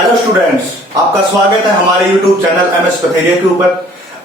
Hello students, आपका स्वागत है हमारे यूट्यूब चैनल एमएस पथेरिया के ऊपर।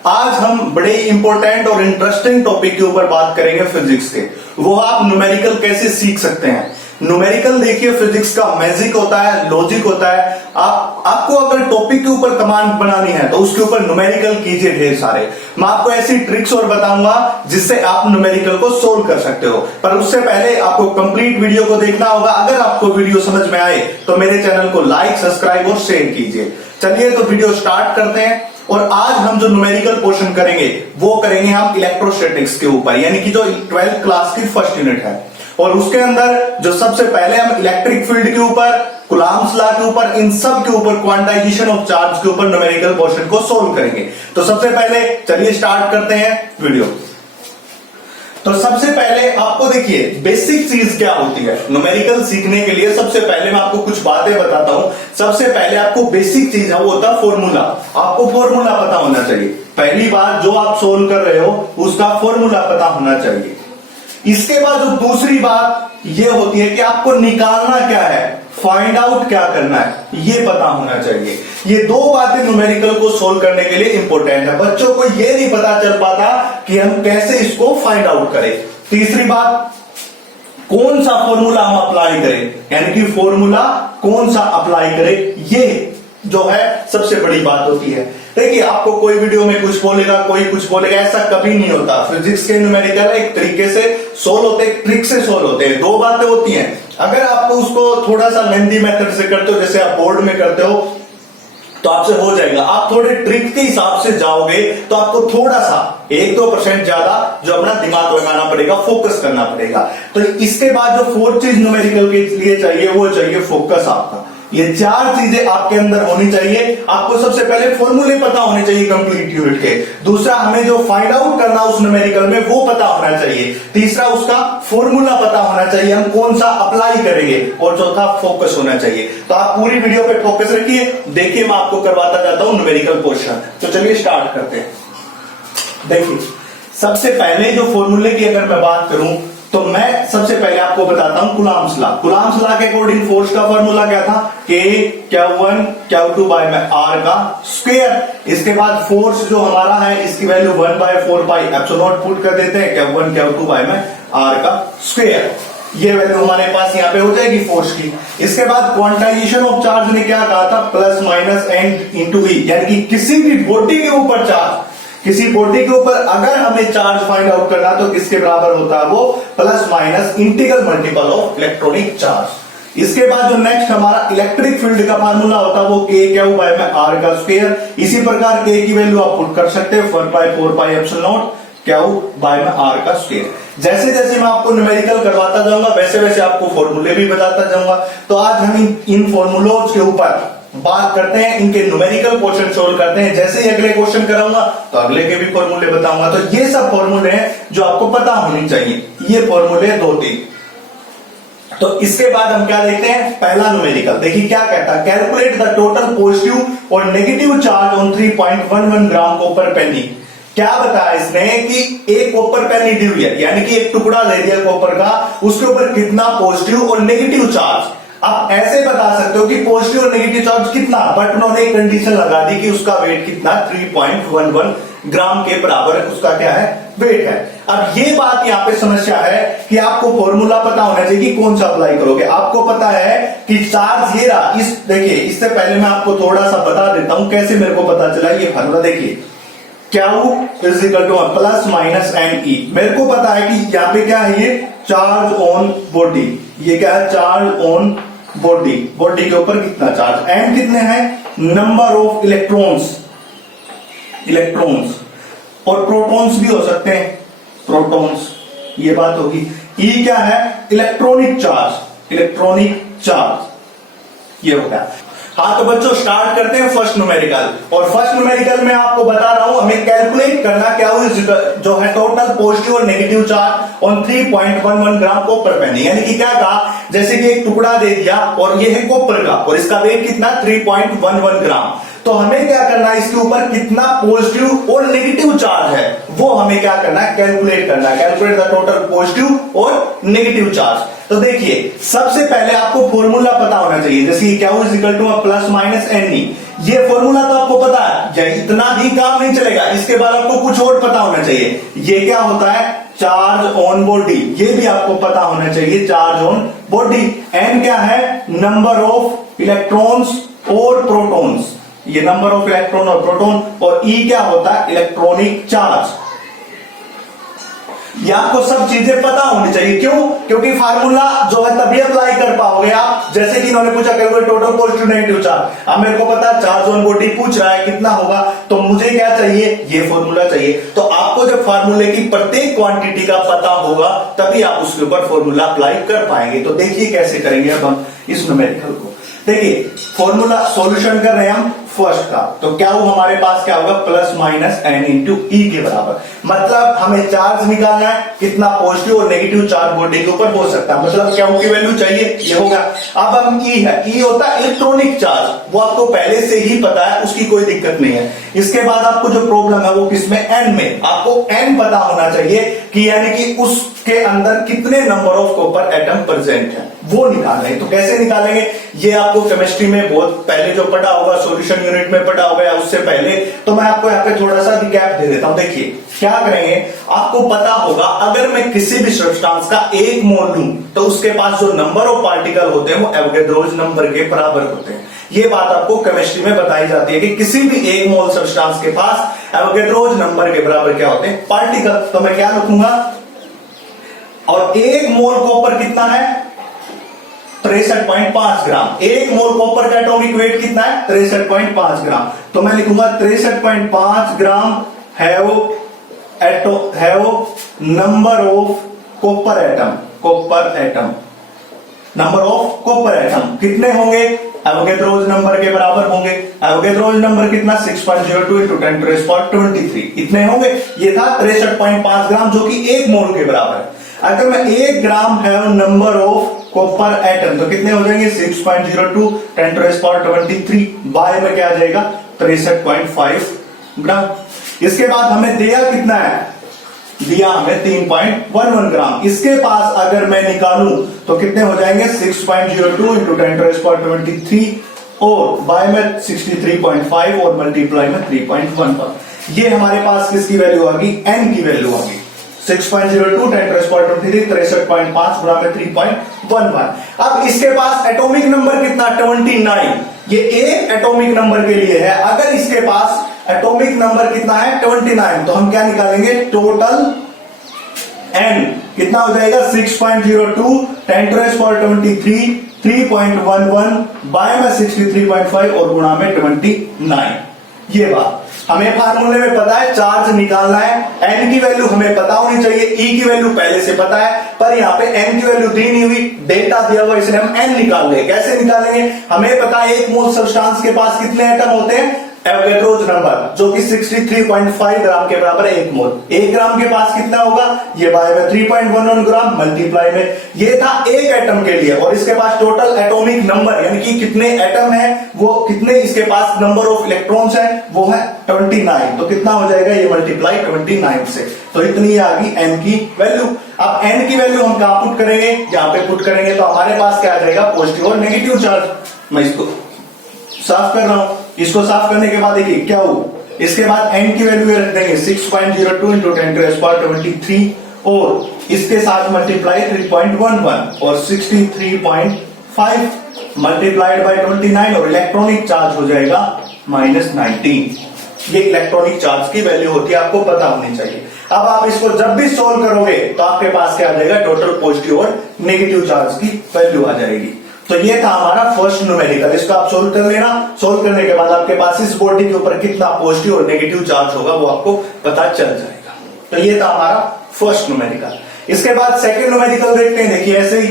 आज हम बड़े ही इंपॉर्टेंट और इंटरेस्टिंग टॉपिक के ऊपर बात करेंगे फिजिक्स के। वो आप न्यूमेरिकल कैसे सीख सकते हैं। न्यूमेरिकल देखिए फिजिक्स का मैजिक होता है, लॉजिक होता है। आपको अगर टॉपिक के ऊपर कमांड बनानी है तो उसके ऊपर न्यूमेरिकल कीजिए ढेर सारे। मैं आपको ऐसी ट्रिक्स और बताऊंगा जिससे आप न्यूमेरिकल को सोल्व कर सकते हो। पर उससे पहले आपको कंप्लीट वीडियो को देखना होगा। अगर आपको वीडियो समझ में आए तो मेरे चैनल को लाइक, सब्सक्राइब और शेयर कीजिए। चलिए तो वीडियो स्टार्ट करते हैं। और आज हम जो न्यूमेरिकल पोर्शन करेंगे वो करेंगे हम इलेक्ट्रोस्टैटिक्स के ऊपर, यानी कि जो 12th क्लास की फर्स्ट यूनिट है। और उसके अंदर जो सबसे पहले हम इलेक्ट्रिक फील्ड के ऊपर, कूलॉम्स लॉ के ऊपर, इन सब के ऊपर, क्वांटाइजेशन ऑफ चार्ज के ऊपर न्यूमेरिकल पोर्शन को सोल्व करेंगे। तो सबसे पहले चलिए स्टार्ट करते हैं वीडियो। तो सबसे पहले आपको देखिए बेसिक चीज क्या होती है न्यूमेरिकल सीखने के लिए। सबसे पहले मैं आपको कुछ बातें बताता हूं। सबसे पहले आपको बेसिक चीज है वो होता है फॉर्मूला। आपको फॉर्मूला पता होना चाहिए। पहली बात जो आप सोल्व कर रहे हो उसका फॉर्मूला पता होना चाहिए। इसके बाद जो दूसरी बात ये होती है कि आपको निकालना क्या है, फाइंड आउट क्या करना है, ये पता होना चाहिए। ये दो बातें न्यूमेरिकल को सोल्व करने के लिए इंपॉर्टेंट है। बच्चों को ये नहीं पता चल पाता कि हम कैसे इसको फाइंड आउट करें। तीसरी बात, कौन सा फॉर्मूला हम अप्लाई करें, यानी कि फॉर्मूला कौन सा अप्लाई करें, ये जो है सबसे बड़ी बात होती है। देखिए आपको कोई वीडियो में कुछ बोलेगा, कोई कुछ बोलेगा, ऐसा कभी नहीं होता। फिजिक्स के न्यूमेरिकल एक तरीके से सोल्व होते हैं, ट्रिक से सोल्व होते हैं। दो बातें होती हैं। अगर आपको उसको थोड़ा सा लेंथी मेथड से करते हो, जैसे आप बोर्ड में करते हो, तो आपसे हो जाएगा। आप थोड़े ट्रिक के हिसाब से जाओगे तो आपको थोड़ा सा 1-2% ज्यादा जो अपना दिमाग लगाना पड़ेगा, फोकस करना पड़ेगा। तो इसके बाद जो फोर्थ चीज न्यूमेरिकल के लिए चाहिए वो चाहिए फोकस आपका। ये चार चीजें आपके अंदर होनी चाहिए। आपको सबसे पहले फॉर्मूले पता होने चाहिए कंप्लीट यूनिट के। दूसरा, हमें जो फाइंड आउट करना उस न्यूमेरिकल में वो पता होना चाहिए। तीसरा, उसका फॉर्मूला पता होना चाहिए, हम कौन सा अप्लाई करेंगे। और चौथा, फोकस होना चाहिए। तो आप पूरी वीडियो पे फोकस रखिए। देखिए मैं आपको करवाता जाता हूं न्यूमेरिकल पोर्शन। तो चलिए स्टार्ट करते हैं। देखिए सबसे पहले जो फॉर्मूले की अगर मैं बात करूं तो मैं सबसे पहले आपको बताता हूं कूलॉम्स लॉ। कूलॉम्स लॉ के अकॉर्डिंग फोर्स का फॉर्मूला क्या था, K Q1 Q2 बाय में R का स्क्वायर। इसके बाद फोर्स जो हमारा है इसकी वैल्यू 1/4 पाई एप्सिलॉन पुट कर देते हैं, Q1 Q2 बाय में R का स्क्वायर। ये वैल्यू हमारे पास यहां पे हो जाएगी फोर्स की। इसके बाद क्वांटाइजेशन ऑफ चार्ज ने क्या कहा था, प्लस माइनस एन इंटू ई, यानी कि किसी भी बॉडी के ऊपर चार्ज, किसी बॉडी के ऊपर अगर हमें चार्ज फाइंड आउट करना तो किसके बराबर होता है वो, plus minus integral multiple of electronic charge. इसके बाद जो नेक्स्ट हमारा इलेक्ट्रिक फील्ड का फार्मूला होता है वो K Q बाय में R का स्क्वायर। इसी प्रकार K की वैल्यू आप पुट कर सकते हैं 1/4 पाई एप्सिलॉन Q बाय में R का स्क्वायर। जैसे जैसे मैं आपको न्यूमेरिकल करवाता जाऊंगा वैसे वैसे आपको फॉर्मूले भी बताता जाऊंगा। तो आज हम इन फॉर्मूलोज के ऊपर बात करते हैं, इनके न्यूमेरिकल क्वेश्चन सोल्व करते हैं। जैसे ही अगले क्वेश्चन कराऊंगा तो अगले के भी फॉर्मूले बताऊंगा। तो ये सब फॉर्मूले हैं जो आपको पता होनी चाहिए। ये फॉर्मूले 2-3। तो इसके बाद हम क्या देखते हैं, पहला न्यूमेरिकल। देखिए क्या कहता है, कैलकुलेट द टोटल पॉजिटिव और negative charge on 3.11 gram copper penny. क्या बताया इसने कि एक कॉपर पेनी दी हुई है, यानी कि एक टुकड़ा दे दिया कॉपर का, उसके ऊपर कितना पॉजिटिव और नेगेटिव चार्ज। आप ऐसे बता सकते हो कि पॉजिटिव और नेगेटिव चार्ज कितना, बट उन्होंने एक कंडीशन लगा दी कि उसका वेट कितना, 3.11 ग्राम के बराबर उसका क्या है, वेट है। अब ये बात यहाँ पे समस्या है कि आपको फॉर्मूला पता होना चाहिए कि कौन सा अप्लाई करोगे। आपको पता है कि चार्ज ये रहा, इस देखिए इससे पहले मैं आपको थोड़ा सा बता देता हूं कैसे मेरे को पता चला ये फॉर्मूला। देखिए Q is equal to plus minus n e. मेरे को पता है कि यहाँ पे क्या है, ये चार्ज ऑन बॉडी, ये क्या है, चार्ज ऑन बॉडी। बॉडी के ऊपर कितना चार्ज, एन कितने हैं, नंबर ऑफ इलेक्ट्रॉन्स, इलेक्ट्रॉन्स और प्रोटॉन्स भी हो सकते हैं, प्रोटॉन्स, ये बात होगी। ई क्या है, इलेक्ट्रॉनिक चार्ज, इलेक्ट्रॉनिक चार्ज, ये हो गया। हाँ तो बच्चों स्टार्ट करते हैं फर्स्ट न्यूमेरिकल। और फर्स्ट न्यूमेरिकल में आपको बता रहा हूं हमें कैलकुलेट करना क्या हुई जो है टोटल पॉजिटिव और negative charge on 3.11 gram copper penny. यानी कि क्या कहा, जैसे कि एक टुकड़ा दे दिया और ये है कॉपर का और इसका वेट कितना, 3.11 ग्राम। तो हमें क्या करना है, इसके ऊपर कितना पॉजिटिव और नेगेटिव चार्ज है वो हमें क्या करना है, कैलकुलेट करना है। कैलकुलेट द टोटल पॉजिटिव और नेगेटिव चार्ज। तो देखिए सबसे पहले आपको फॉर्मूला पता होना चाहिए, जैसे क्या is equal to plus minus n e. ये फॉर्मूला तो आपको पता है, इतना ही काम नहीं चलेगा, इसके बाद आपको कुछ और पता होना चाहिए। ये क्या होता है, चार्ज ऑन बॉडी, ये भी आपको पता होना चाहिए, चार्ज ऑन बॉडी। एन क्या है, नंबर ऑफ इलेक्ट्रॉन्स और प्रोटॉन्स, ये नंबर ऑफ इलेक्ट्रॉन और प्रोटॉन। और ई क्या होता है, इलेक्ट्रॉनिक चार्ज। ये आपको सब चीजें पता होनी चाहिए। क्यों, क्योंकि फार्मूला जो है तभी अप्लाई कर पाओगे आप। जैसे कि इन्होंने पूछा calculate total positive negative charge, अब मेरे को पता है चार्ज ऑन बॉडी पूछ रहा है कितना होगा, तो मुझे क्या चाहिए, ये फॉर्मूला चाहिए। तो आपको जब फार्मूले की प्रत्येक क्वांटिटी का पता होगा तभी आप उसके ऊपर फॉर्मूला अप्लाई कर पाएंगे। तो देखिए कैसे करेंगे अब हम इस न्यूमेरिकल को। देखिए फॉर्मूला सॉल्यूशन कर रहे हैं हम फर्स्ट का, तो क्या वो हमारे पास क्या होगा, प्लस माइनस एन इंटू ई के बराबर। मतलब हमें चार्ज निकालना है, कितना पॉजिटिव और नेगेटिव चार्ज बॉडी के ऊपर हो सकता है, मतलब क्या की वैल्यू चाहिए, ये होगा। अब हम ई है, ई होता है इलेक्ट्रॉनिक चार्ज, वो आपको पहले से ही पता है, उसकी कोई दिक्कत नहीं है। इसके बाद आपको जो प्रॉब्लम है वो किसमें, एन में। आपको एन पता होना चाहिए कि यानी कि उसके अंदर कितने number of copper atom present है, वो निकालना है। तो कैसे निकालेंगे, ये आपको केमिस्ट्री में बहुत पहले जो पढ़ा होगा, सॉल्यूशन यूनिट में पढ़ा होगा, उससे पहले। तो मैं आपको यहाँ पे थोड़ा सा रिकैप दे देता हूं। देखिए क्या करेंगे, आपको पता होगा अगर मैं किसी भी सब्सटेंस का एक मोल लूं तो उसके पास जो नंबर ऑफ पार्टिकल होते हैं वो एवोगैड्रोस नंबर के बराबर होते हैं। ये बात आपको केमिस्ट्री में बताई जाती है कि किसी भी एक मोल सब्सटेंस के पास एवोगैड्रोस नंबर के बराबर क्या होते हैं, पार्टिकल। तो मैं क्या लिखूंगा, और एक मोल कॉपर कितना है, 63.5 ग्राम। एक मोल कॉपर का एटॉमिक वेट कितना है, 63.5 ग्राम। तो मैं लिखूंगा 63.5 gram have number of copper atom, copper atom, number of copper atom कितने होंगे, एवोगैड्रोस नंबर के बराबर होंगे। एवोगैड्रोस नंबर कितना, 6.02 इंटू 10⁻23 इतने होंगे। ये था 63.5 ग्राम जो कि एक मोल के बराबर है। अगर मैं 1 ग्राम है नंबर ऑफ कॉपर एटम तो कितने हो जाएंगे, 6.02 10⁻23 बाय में क्या आ जाएगा, 63.5 ग्राम। इसके बाद हमें दिया कितना है, दिया हमें 3.11 ग्राम। इसके पास अगर मैं निकालूं तो कितने हो जाएंगे, 6.02 इंटू 10⁻23 और बाय में 63.5 और मल्टीप्लाई में 3.11। ये हमारे पास किसकी वैल्यू आ गई, एन की वैल्यू आ गई। 6.02 10⁻23 63.5 गुणा में 3.11। अब इसके पास एटॉमिक नंबर कितना, 29। ये एक एटॉमिक नंबर के लिए है। अगर इसके पास एटॉमिक नंबर कितना है, 29, तो हम क्या निकालेंगे, टोटल एन कितना हो जाएगा, 6.02 10⁻23 3.11 बाय में 63.5 और गुणा में 29। ये बात हमें फार्मूले में पता है, चार्ज निकालना है, एन की वैल्यू हमें पता होनी चाहिए, ई की वैल्यू पहले से पता है, पर यहाँ पे एन की वैल्यू दी नहीं हुई, डेटा दिया हुआ, इसलिए हम एन निकाल लेंगे। कैसे निकालेंगे, हमें पता है एक मोल सब्सटेंस के पास कितने एटम होते हैं, एवोगैड्रोस नंबर जो कि 63.5 ग्राम के बराबर है एक मोल। 1 ग्राम के पास कितना होगा, ये बाय में 3.11 ग्राम मल्टीप्लाई में, ये था एक एटम के लिए। और इसके पास टोटल एटॉमिक नंबर यानी कि कितने एटम है, वो कितने इसके पास नंबर ऑफ इलेक्ट्रॉन्स है, वो है 29। तो कितना हो जाएगा, ये मल्टीप्लाई 29 से, तो इतनी आ गई एन की वैल्यू। अब एन की वैल्यू हम कहां पुट करेंगे, यहां पे पुट करेंगे, तो हमारे पास क्या आ जाएगा, पॉजिटिव और नेगेटिव चार्ज। मैं इसको साफ कर रहा हूं। इसको साफ करने के बाद देखिए क्या हो, इसके बाद एन की वैल्यू रख देंगे 6.02 इंटू 10⁻23 और इसके साथ मल्टीप्लाई 3.11 और 63.5 मल्टीप्लाइड बाय 29 और इलेक्ट्रॉनिक चार्ज हो जाएगा -19। ये इलेक्ट्रॉनिक चार्ज की वैल्यू होती है, आपको पता होनी चाहिए। अब आप इसको जब भी सोल्व करोगे तो आपके पास क्या आ जाएगा, टोटल पॉजिटिव और नेगेटिव चार्ज की वैल्यू आ जाएगी। तो ये था हमारा फर्स्ट न्यूमेरिकल, इसको आप सोल्व कर लेना। सोल्व करने के बाद आपके पास इस बॉडी के ऊपर कितना पॉजिटिव और नेगेटिव चार्ज होगा वो आपको पता चल जाएगा। तो ये था हमारा फर्स्ट न्यूमेरिकल। इसके बाद सेकंड न्यूमेरिकल देखते हैं। देखिए ऐसे ही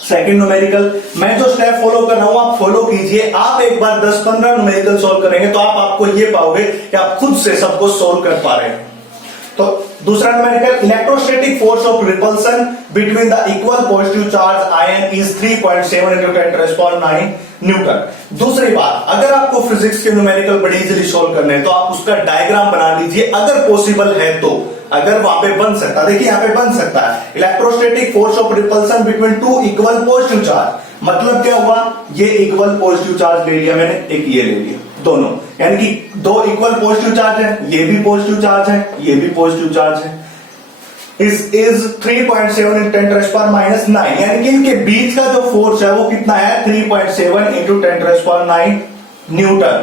सेकंड न्यूमेरिकल, मैं जो स्टेप फॉलो कर रहा हूं आप फॉलो कीजिए। आप एक बार 10-15 न्यूमेरिकल सोल्व करेंगे तो आपको ये पाओगे कि आप खुद से सबको सोल्व कर पा रहे हैं। तो दूसरा numerical, electrostatic force of repulsion between the equal positive charge ion is 3.7 into 10⁹ Newton. दूसरी बात, अगर आपको फिजिक्स के न्यूमेरिकल बड़ी इजीली सोल्व करने हैं तो आप उसका डायग्राम बना लीजिए, अगर पॉसिबल है तो, अगर वहां पे बन सकता है। देखिए यहां पे बन सकता है, electrostatic force of repulsion between two equal positive charge, मतलब क्या हुआ, ये इक्वल पॉजिटिव चार्ज ले लिया मैंने, एक ये ले लिया, दोनों यानी कि दो इक्वल पॉजिटिव चार्ज है, ये भी पॉजिटिव चार्ज है, ये भी पॉजिटिव चार्ज है, इज 3.7 into 10⁻⁹ यानी कि इनके बीच का जो फोर्स है वो कितना है, 3.7 into 10⁻⁹ न्यूटन,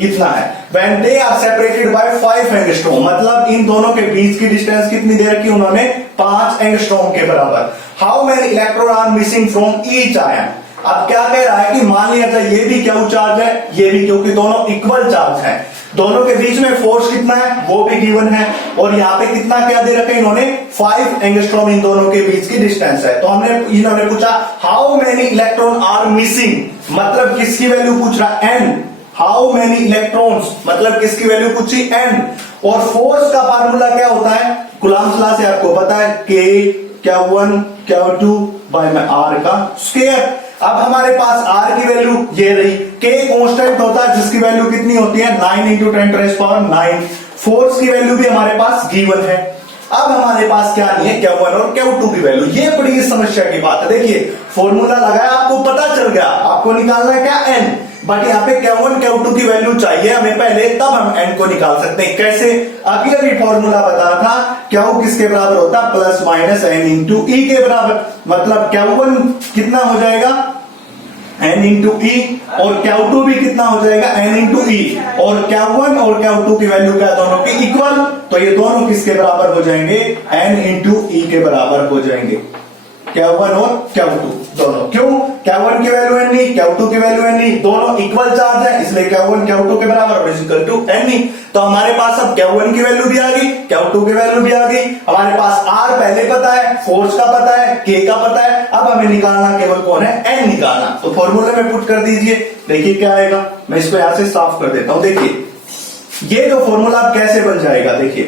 इतना है। When they are separated by 5 angstrom, मतलब इन दोनों के बीच की डिस्टेंस कितनी दे रखी उन्होंने, 5 एंगस्ट्रॉम के बराबर। How many electron are missing from each ion, अब क्या कह रहा है कि मान लिया जाए ये भी क्यू चार्ज है, ये भी, क्योंकि दोनों इक्वल चार्ज हैं, दोनों के बीच में फोर्स कितना है वो भी गिवन है, और यहाँ पे कितना क्या दे रखा है इन्होंने, 5 एंगस्ट्रॉम इन दोनों के बीच की डिस्टेंस है। तो इन्होंने पूछा how many electron are missing, मतलब किसकी वैल्यू पूछ रहा, एन, हाउ मेनी इलेक्ट्रॉन्स मतलब किसकी वैल्यू पूछी, एन, और फोर्स का फार्मूला क्या होता है, कूलम्ब लॉ से आपको पता है, K1 Q2 बाय में R का स्क्वायर। अब हमारे पास R की वैल्यू ये रही, K कांस्टेंट होता है जिसकी वैल्यू कितनी होती है, 9 into 10⁻⁹, फोर्स की वैल्यू भी हमारे पास गिवन है। अब हमारे पास क्या नहीं है, Q1 और Q2 की वैल्यू, ये बड़ी समस्या की बात है। देखिए फॉर्मूला लगाया, आपको पता चल गया, आपको निकालना है क्या, n, बट यहाँ पे Q1 Q2 की वैल्यू चाहिए हमें पहले, तब हम n को निकाल सकते हैं। कैसे, अभी अभी फॉर्मूला बता था, Q किसके बराबर होता है, प्लस माइनस n इंटू ई के बराबर, मतलब Q1 कितना हो जाएगा, n इंटू ई, और Q2 भी कितना हो जाएगा, n इंटू ई, और Q1 और Q2 की वैल्यू क्या, दोनों की इक्वल, तो ये दोनों किसके बराबर हो जाएंगे, n इंटू ई के बराबर हो जाएंगे, Q1 और Q2 दोनों। क्यों, Q1 की वैल्यू n नहीं, Q2 की वैल्यू n नहीं, दोनों इक्वल चार्ज है, इसलिए Q1 Q2 के बराबर इज इक्वल टू n नहीं। तो हमारे पास अब Q1 की वैल्यू भी आ गई, Q2 की वैल्यू भी आ गई, हमारे पास R पहले पता है, फोर्स का पता है, K का पता है, अब हमें निकालना केवल कौन है, n निकालना। तो फॉर्मूले में पुट कर दीजिए, देखिए क्या आएगा, मैं इसको यहां से साफ कर देता हूं। देखिए ये जो फॉर्मूला कैसे बन जाएगा, देखिए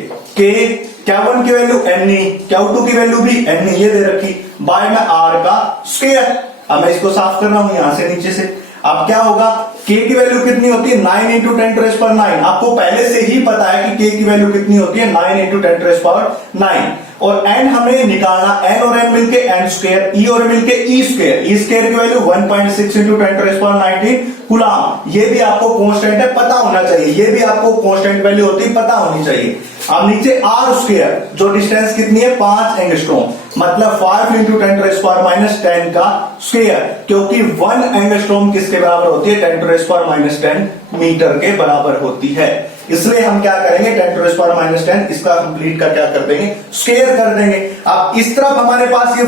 Q1 की वैल्यू n नहीं, Q2 की वैल्यू भी n नहीं, ये दे रखी, बाय में R का स्क्वायर। अब मैं इसको साफ कर रहा हूं यहां से नीचे से। अब क्या होगा, K की वैल्यू कितनी होती है, 9 into 10⁻⁹, आपको पहले से ही पता है कि K की वैल्यू कितनी होती है, 9 into 10⁻⁹, और n हमें निकालना, n और n मिलके n स्क्वायर, e और मिलके e स्क्वायर, e स्क्वायर की वैल्यू 1.6 into 10⁻⁹ कूलम्ब, ये भी आपको कांस्टेंट है, पता होना चाहिए, ये भी आपको कांस्टेंट वैल्यू होती है, पता होनी चाहिए। अब नीचे r स्क्वायर, जो डिस्टेंस कितनी है, 5 एंगस्ट्रॉम, मतलब 5 into 10⁻⁻10 का स्क्वायर, क्योंकि 1 एंगस्ट्रॉम किसके बराबर होती है, 10⁻⁻10 मीटर के बराबर होती है। इसलिए हम क्या करेंगे, 10⁻⁻10 इसका कंप्लीट का क्या कर देंगे, स्क्वायर कर देंगे। अब इस तरफ हमारे पास ये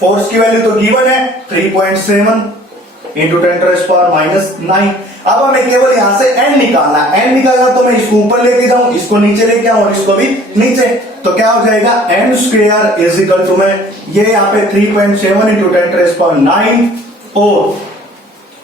फोर्स की वैल्यू तो गिवन है, 3.7 into 10⁻⁹। अब हमें केवल यहां से n निकालना, n निकालना तो मैं इसको ऊपर लेके जाऊं, इसको नीचे लेके आऊं और इसको भी नीचे, तो क्या हो जाएगा, n square is equal to, मैं ये यहाँ पे 3.7 into 10⁻⁹, और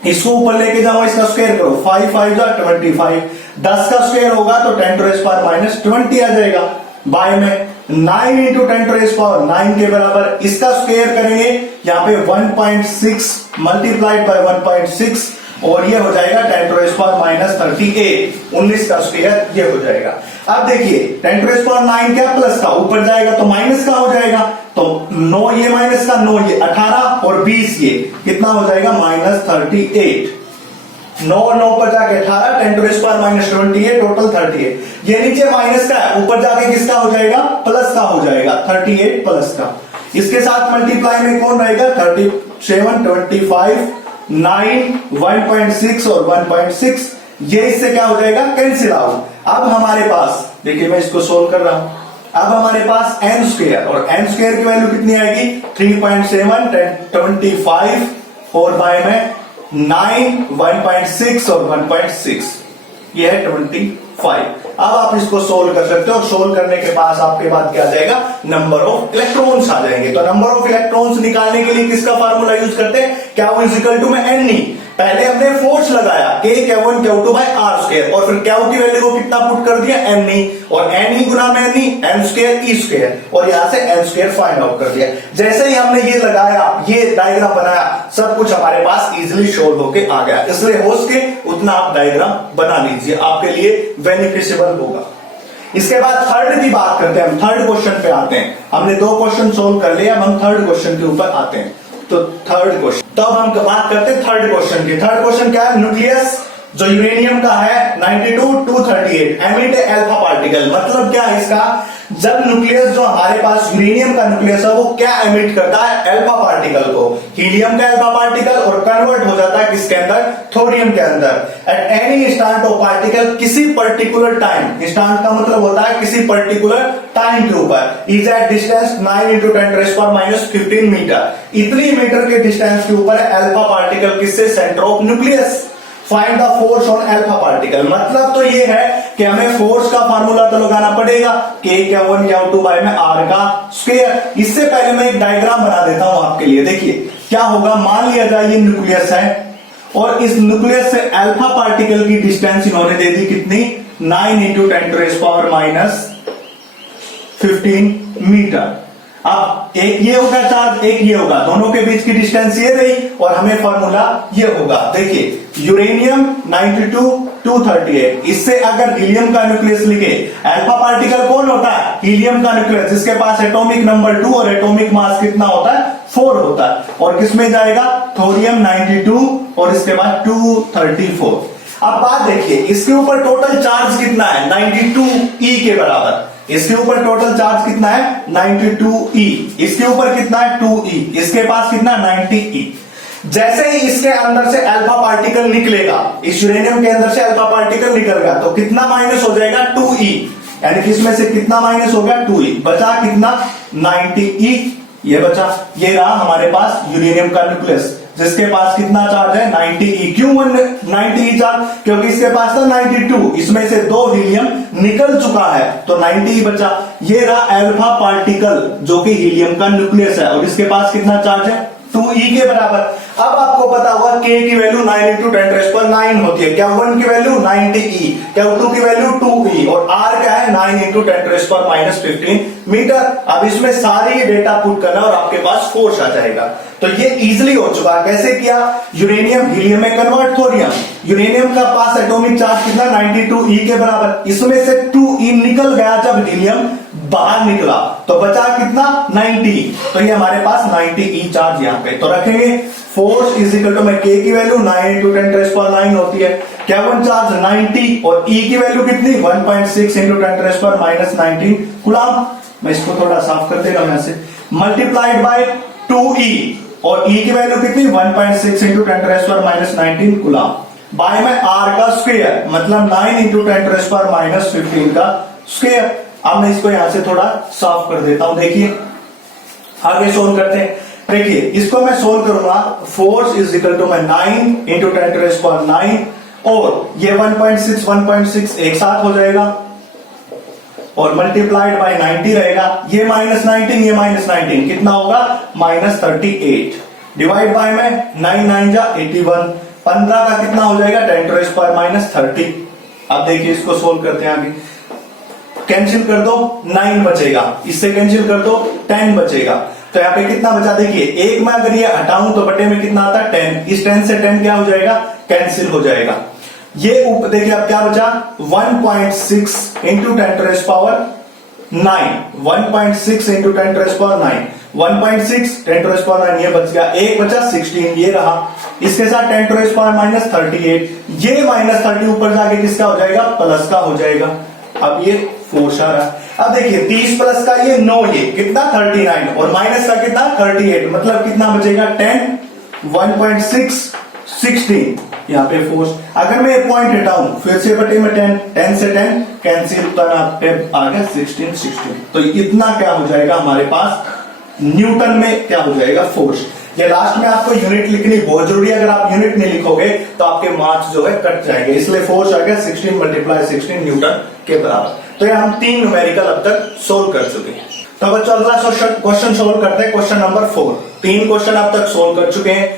इसको ऊपर लेके जाओ, इसका स्क्वायर करो, 5 5 जा 25, 10 का स्क्वायर होगा तो 10⁻⁻20 आ जाएगा, बाय में 9 into 10⁻⁹ के बराबर, इसका स्क्वायर करेंगे यहाँ पे 1.6 मल्टीप्लाइड बाय 1.6, और ये हो जाएगा 10⁻⁻38, 19 का स्क्वायर ये हो जाएगा। अब देखिए 10⁻⁹ क्या, प्लस का, ऊपर जाएगा तो माइनस का हो जाएगा, तो 9 ये माइनस का, 9 ये 18 और 20 ये कितना हो जाएगा, -38, 9 पर जाके 18, 10⁻⁻20 टोटल 38, ये नीचे माइनस का है, ऊपर जाके किसका हो जाएगा, प्लस का हो जाएगा, 38 प्लस का, इसके साथ मल्टीप्लाई में कौन रहेगा, 37 25 9 1.6 और 1.6, ये इससे क्या हो जाएगा, कैंसिल आउट। अब हमारे पास देखिए, मैं इसको सोल्व कर रहा हूं, अब हमारे पास n स्क्वायर, और n स्क्वायर की वैल्यू कितनी आएगी, 3.7 25 4 बाय में 9 1.6 और 1.6, ये है 25। अब आप इसको सोल्व कर सकते हो और सोल्व करने के पास आपके बाद क्या आ जाएगा, नंबर ऑफ इलेक्ट्रॉन्स आ जाएंगे। तो नंबर ऑफ इलेक्ट्रॉन्स निकालने के लिए किसका फार्मूला यूज करते हैं, Q इक्वल टू में N। पहले हमने फोर्स लगाया K Q1 Q2 by R square और फिर Q की वैल्यू को कितना पुट कर दिया, N और N गुना में N स्क्वायर E स्क्वायर और यहां से N स्क्वायर फाइंड आउट कर दिया। जैसे ही हमने ये लगाया, ये डायग्राम बनाया, सब कुछ हमारे पास इजिली सोल्व होके आ गया। इसलिए हो सके उतना आप डायग्राम बना लीजिए, आपके लिए बेनिफिशियल होगा। इसके बाद थर्ड की बात करते हैं, हम थर्ड क्वेश्चन पे आते हैं। हमने 2 क्वेश्चन सोल्व कर लिए, अब हम थर्ड क्वेश्चन के ऊपर आते हैं। तो थर्ड क्वेश्चन, तो अब हम बात करते हैं थर्ड क्वेश्चन की। थर्ड क्वेश्चन क्या है, न्यूक्लियस जो यूरेनियम का है 92-238 एमिट अल्फा पार्टिकल। मतलब क्या है इसका, जब न्यूक्लियस जो हमारे पास यूरेनियम का न्यूक्लियस है वो क्या एमिट करता है, अल्फा पार्टिकल को, हीलियम का अल्फा पार्टिकल, और कन्वर्ट हो जाता है किसके अंदर, थोरियम के अंदर। At any instant of particle, किसी पर्टिकुलर टाइम, इंस्टेंट का मतलब होता है किसी पर्टिकुलर टाइम के ऊपर, इज एट डिस्टेंस 9 × 10⁻⁻15 मीटर। इतनी मीटर के डिस्टेंस के ऊपर है अल्फा पार्टिकल किससे, centre of nucleus. Find the force on alpha particle. मतलब तो ये है कि हमें फोर्स का फार्मूला तो लगाना पड़ेगा, K Q1 Q2 बाय में R का स्क्वायर। इससे पहले मैं एक डायग्राम बना देता हूं आपके लिए। देखिए क्या होगा, मान लिया जाए ये न्यूक्लियस है और इस न्यूक्लियस से अल्फा पार्टिकल की डिस्टेंस इन्होंने दे दी कितनी, 9 × 10⁻⁻15 मीटर। अब एक ये होगा चार्ज, एक ये होगा, दोनों के बीच की डिस्टेंस ये रही और हमें फॉर्मूला ये होगा। देखिए यूरेनियम 92-238, इससे अगर हीलियम का न्यूक्लियस लिखे, अल्फा पार्टिकल कौन होता है, हीलियम का न्यूक्लियस, जिसके पास एटॉमिक नंबर 2 और एटॉमिक मास कितना होता है, 4 होता है। और किसमें जाएगा, थोरियम 92 और इसके बाद 234। अब बात देखिए, इसके ऊपर टोटल चार्ज कितना है, 92E के बराबर। इसके ऊपर टोटल चार्ज कितना है, 92E। इसके ऊपर कितना है, 2E। इसके पास कितना, 90E। जैसे ही इसके अंदर से अल्फा पार्टिकल निकलेगा, इस यूरेनियम के अंदर से अल्फा पार्टिकल निकल गया तो कितना माइनस हो जाएगा, 2E। यानी कि इसमें से कितना माइनस हो गया, 2E। बचा कितना, 90E। ये बचा, ये रहा हमारे पास यूरेनियम का न्यूक्लियस जिसके पास कितना चार्ज है, 90E। क्यों 90E चार्ज, क्योंकि इसके पास था 92, इसमें से 2 हीलियम निकल चुका है तो 90E बचा। ये रहा अल्फा पार्टिकल जो कि हीलियम का न्यूक्लियस है और इसके पास कितना चार्ज है, 2E के बराबर। अब आपको पता होगा K की वैल्यू 9 × 10⁻9 होती है, Q1 की वैल्यू 90E, Q2 की वैल्यू 2E और R क्या है, 9 × 10⁻15 मीटर। अब इसमें सारी डेटा पुट करना और आपके पास फोर्स आ जाएगा। तो ये इजीली हो चुका। कैसे किया, यूरेनियम हीलियम में कन्वर्ट, थोरियम, यूरेनियम का पास एटॉमिक चार्ज कितना, 92E के बराबर। इसमें से 2E निकल गया जब हीलियम बाहर निकला तो बचा कितना, 90। तो ये हमारे पास 90E चार्ज यहाँ पे तो रखेंगे। फोर्स इज इक्वल टू में K की वैल्यू 9 × 10⁻9 होती है, Q1 चार्ज 90 और E की वैल्यू कितनी, 1.6 × 10⁻19 कूलम। मैं इसको थोड़ा साफ कर दे रहा हूं यहां से, मल्टीप्लाइड बाय 2E और E की वैल्यू कितनी, 1.6 × 10⁻19 कूलम बाय में R का स्क्वायर, मतलब 9 × 10⁻15 का स्क्वायर। अब मैं इसको यहां से थोड़ा साफ कर देता हूं। देखिए आगे सोल्व करते हैं। देखिए इसको मैं सोल्व करूंगा, फोर्स इज इक्वल टू 9 × 10⁻9 और ये 1.6 एक साथ हो जाएगा और मल्टीप्लाइड बाय 90 रहेगा। ये -19, ये -19 कितना होगा, -38 डिवाइड बाय में 9 9 जा 81, 15 का कितना हो जाएगा, 10⁻30। अब देखिए इसको सोल्व करते हैं। आगे कैंसिल कर दो, 9 बचेगा, इससे कैंसिल कर दो, 10 बचेगा। तो यहाँ पे कितना बचा, देखिए एक में अगर ये हटाऊं तो बटे में कितना आता है, 10। इस 10 से 10 क्या हो जाएगा, कैंसिल हो जाएगा। ये देखिए अब क्या बचा, 1.6 × 10⁻9, 1.6 × 10⁻9, 1.6 10⁻9 ये बच गया, एक बचा 16 ये रहा, इसके साथ 10⁻38, ये -30 ऊपर जाके किसका हो जाएगा, प्लस का हो जाएगा। अब ये फोर्स आ रहा है। अब देखिए 30 प्लस का ये 9, ये कितना 39 और माइनस का कितना 38, मतलब कितना बचेगा 10, 1.6 16 यहाँ पे फोर्स। अगर मैं एक पॉइंट हटाऊं फिर से बटे में 10 से 10 कैंसिल, तो आ गया 16। तो इतना क्या हो जाएगा हमारे पास न्यूटन में क्या हो जाएगा, फोर्स। ये लास्ट में आपको यूनिट लिखनी बहुत जरूरी है, अगर आप यूनिट नहीं लिखोगे तो आपके मार्क्स जो है कट जाएंगे। इसलिए फोर्स आ गया 16 × 16 न्यूटन के बराबर। तो ये हम 3 न्यूमेरिकल अब तक सोल्व कर चुके हैं। तो बच्चों अगला क्वेश्चन सोल्व करते हैं, क्वेश्चन नंबर 4। 3 क्वेश्चन अब तक सोल्व कर चुके हैं,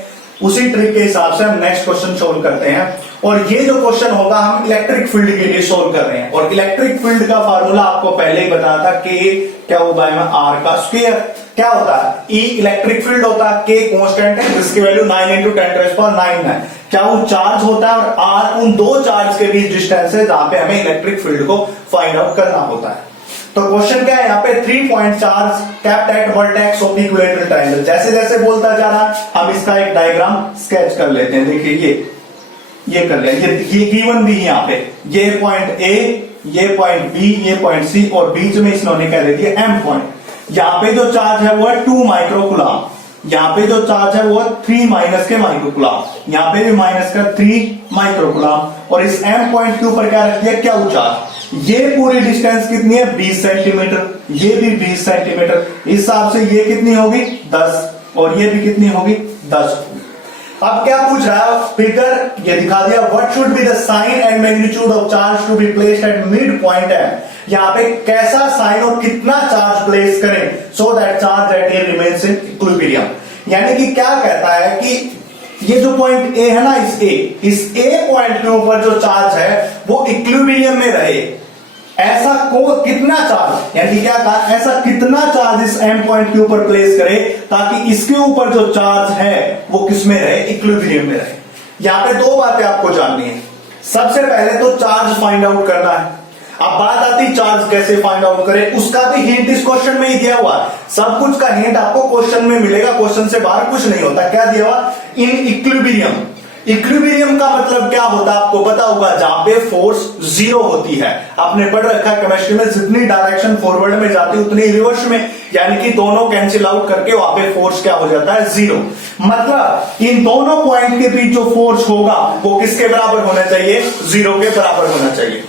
उसी ट्रिक के हिसाब से हम नेक्स्ट क्वेश्चन सोल्व करते हैं। और ये जो क्वेश्चन होगा हम इलेक्ट्रिक फील्ड के लिए सोल्व कर रहे हैं, और इलेक्ट्रिक फील्ड का फार्मूला आपको पहले ही बताया था, के क्या होता है आर का स्क्वायर। क्या होता है, ई इलेक्ट्रिक फील्ड होता है, के कांस्टेंट है जिसकी वैल्यू 9 × 10⁹ है। क्या वो चार्ज होता है, और आर उन दो चार्ज के बीच डिस्टेंस है जहां पे हमें इलेक्ट्रिक फील्ड को फाइंड आउट करना होता है। तो क्वेश्चन क्या है, यहाँ पे 3 point charge kept eight vertex of equilateral triangle. जैसे जैसे बोलता जा रहा हम इसका एक डायग्राम स्केच कर लेते हैं। देखिए ये कर लें, ये गिवन भी यहाँ पे, ये पॉइंट ए, ये पॉइंट बी, ये पॉइंट सी, और बीच में इन्होंने कह दे दिया एम पॉइंट। यहाँ पे जो चार्ज है वो है 2 माइक्रोकुलाम, यहाँ पे जो चार्ज है वो 3 माइनस के माइक्रोकुलाम, यहाँ पे भी माइनस का 3 माइक्रोकुलाम, और इस एम पॉइंट के ऊपर क्या रख दिया, क्या चार्ज। ये पूरी डिस्टेंस कितनी है, 20 सेंटीमीटर, ये भी 20 सेंटीमीटर, इस हिसाब से ये कितनी होगी 10, और ये भी कितनी होगी 10। अब क्या पूछ रहा है, फिगर ये दिखा दिया, what should be the sign and magnitude of charge to be placed at mid point M. यहाँ पे कैसा साइन और कितना चार्ज प्लेस करें so that charge at A remains in equilibrium. यानी कि क्या कहता है कि ये जो पॉइंट ए है ना, इस ए पॉइंट के ऊपर जो चार्ज है वो इक्विलिब्रियम में रहे। ऐसा कितना चार्ज, यानी क्या कहा, ऐसा कितना चार्ज इस एम पॉइंट के ऊपर प्लेस करे ताकि इसके ऊपर जो चार्ज है वो किस में रहे, इक्विलिब्रियम में रहे। यहां पे 2 बातें आपको जाननी है। सबसे पहले तो चार्ज फाइंड आउट करना है। अब बात आती चार्ज कैसे फाइंड आउट करें, उसका भी हिंट इस क्वेश्चन में ही दिया हुआ है। सब कुछ का हिंट आपको क्वेश्चन में मिलेगा, क्वेश्चन से बाहर कुछ नहीं होता। क्या दिया हुआ, इन इक्विलिब्रियम। इक्विलिब्रियम का मतलब क्या होता है आपको पता होगा, जहां पे फोर्स 0 होती है। आपने पढ़ रखा है केमिस्ट्री में, जितनी डायरेक्शन फॉरवर्ड में जाती है उतनी रिवर्स में, यानी कि दोनों कैंसिल आउट करके वहां पे फोर्स क्या हो जाता है, 0। मतलब इन दोनों पॉइंट के बीच जो फोर्स होगा वो किसके बराबर होना चाहिए, 0 के बराबर होना चाहिए।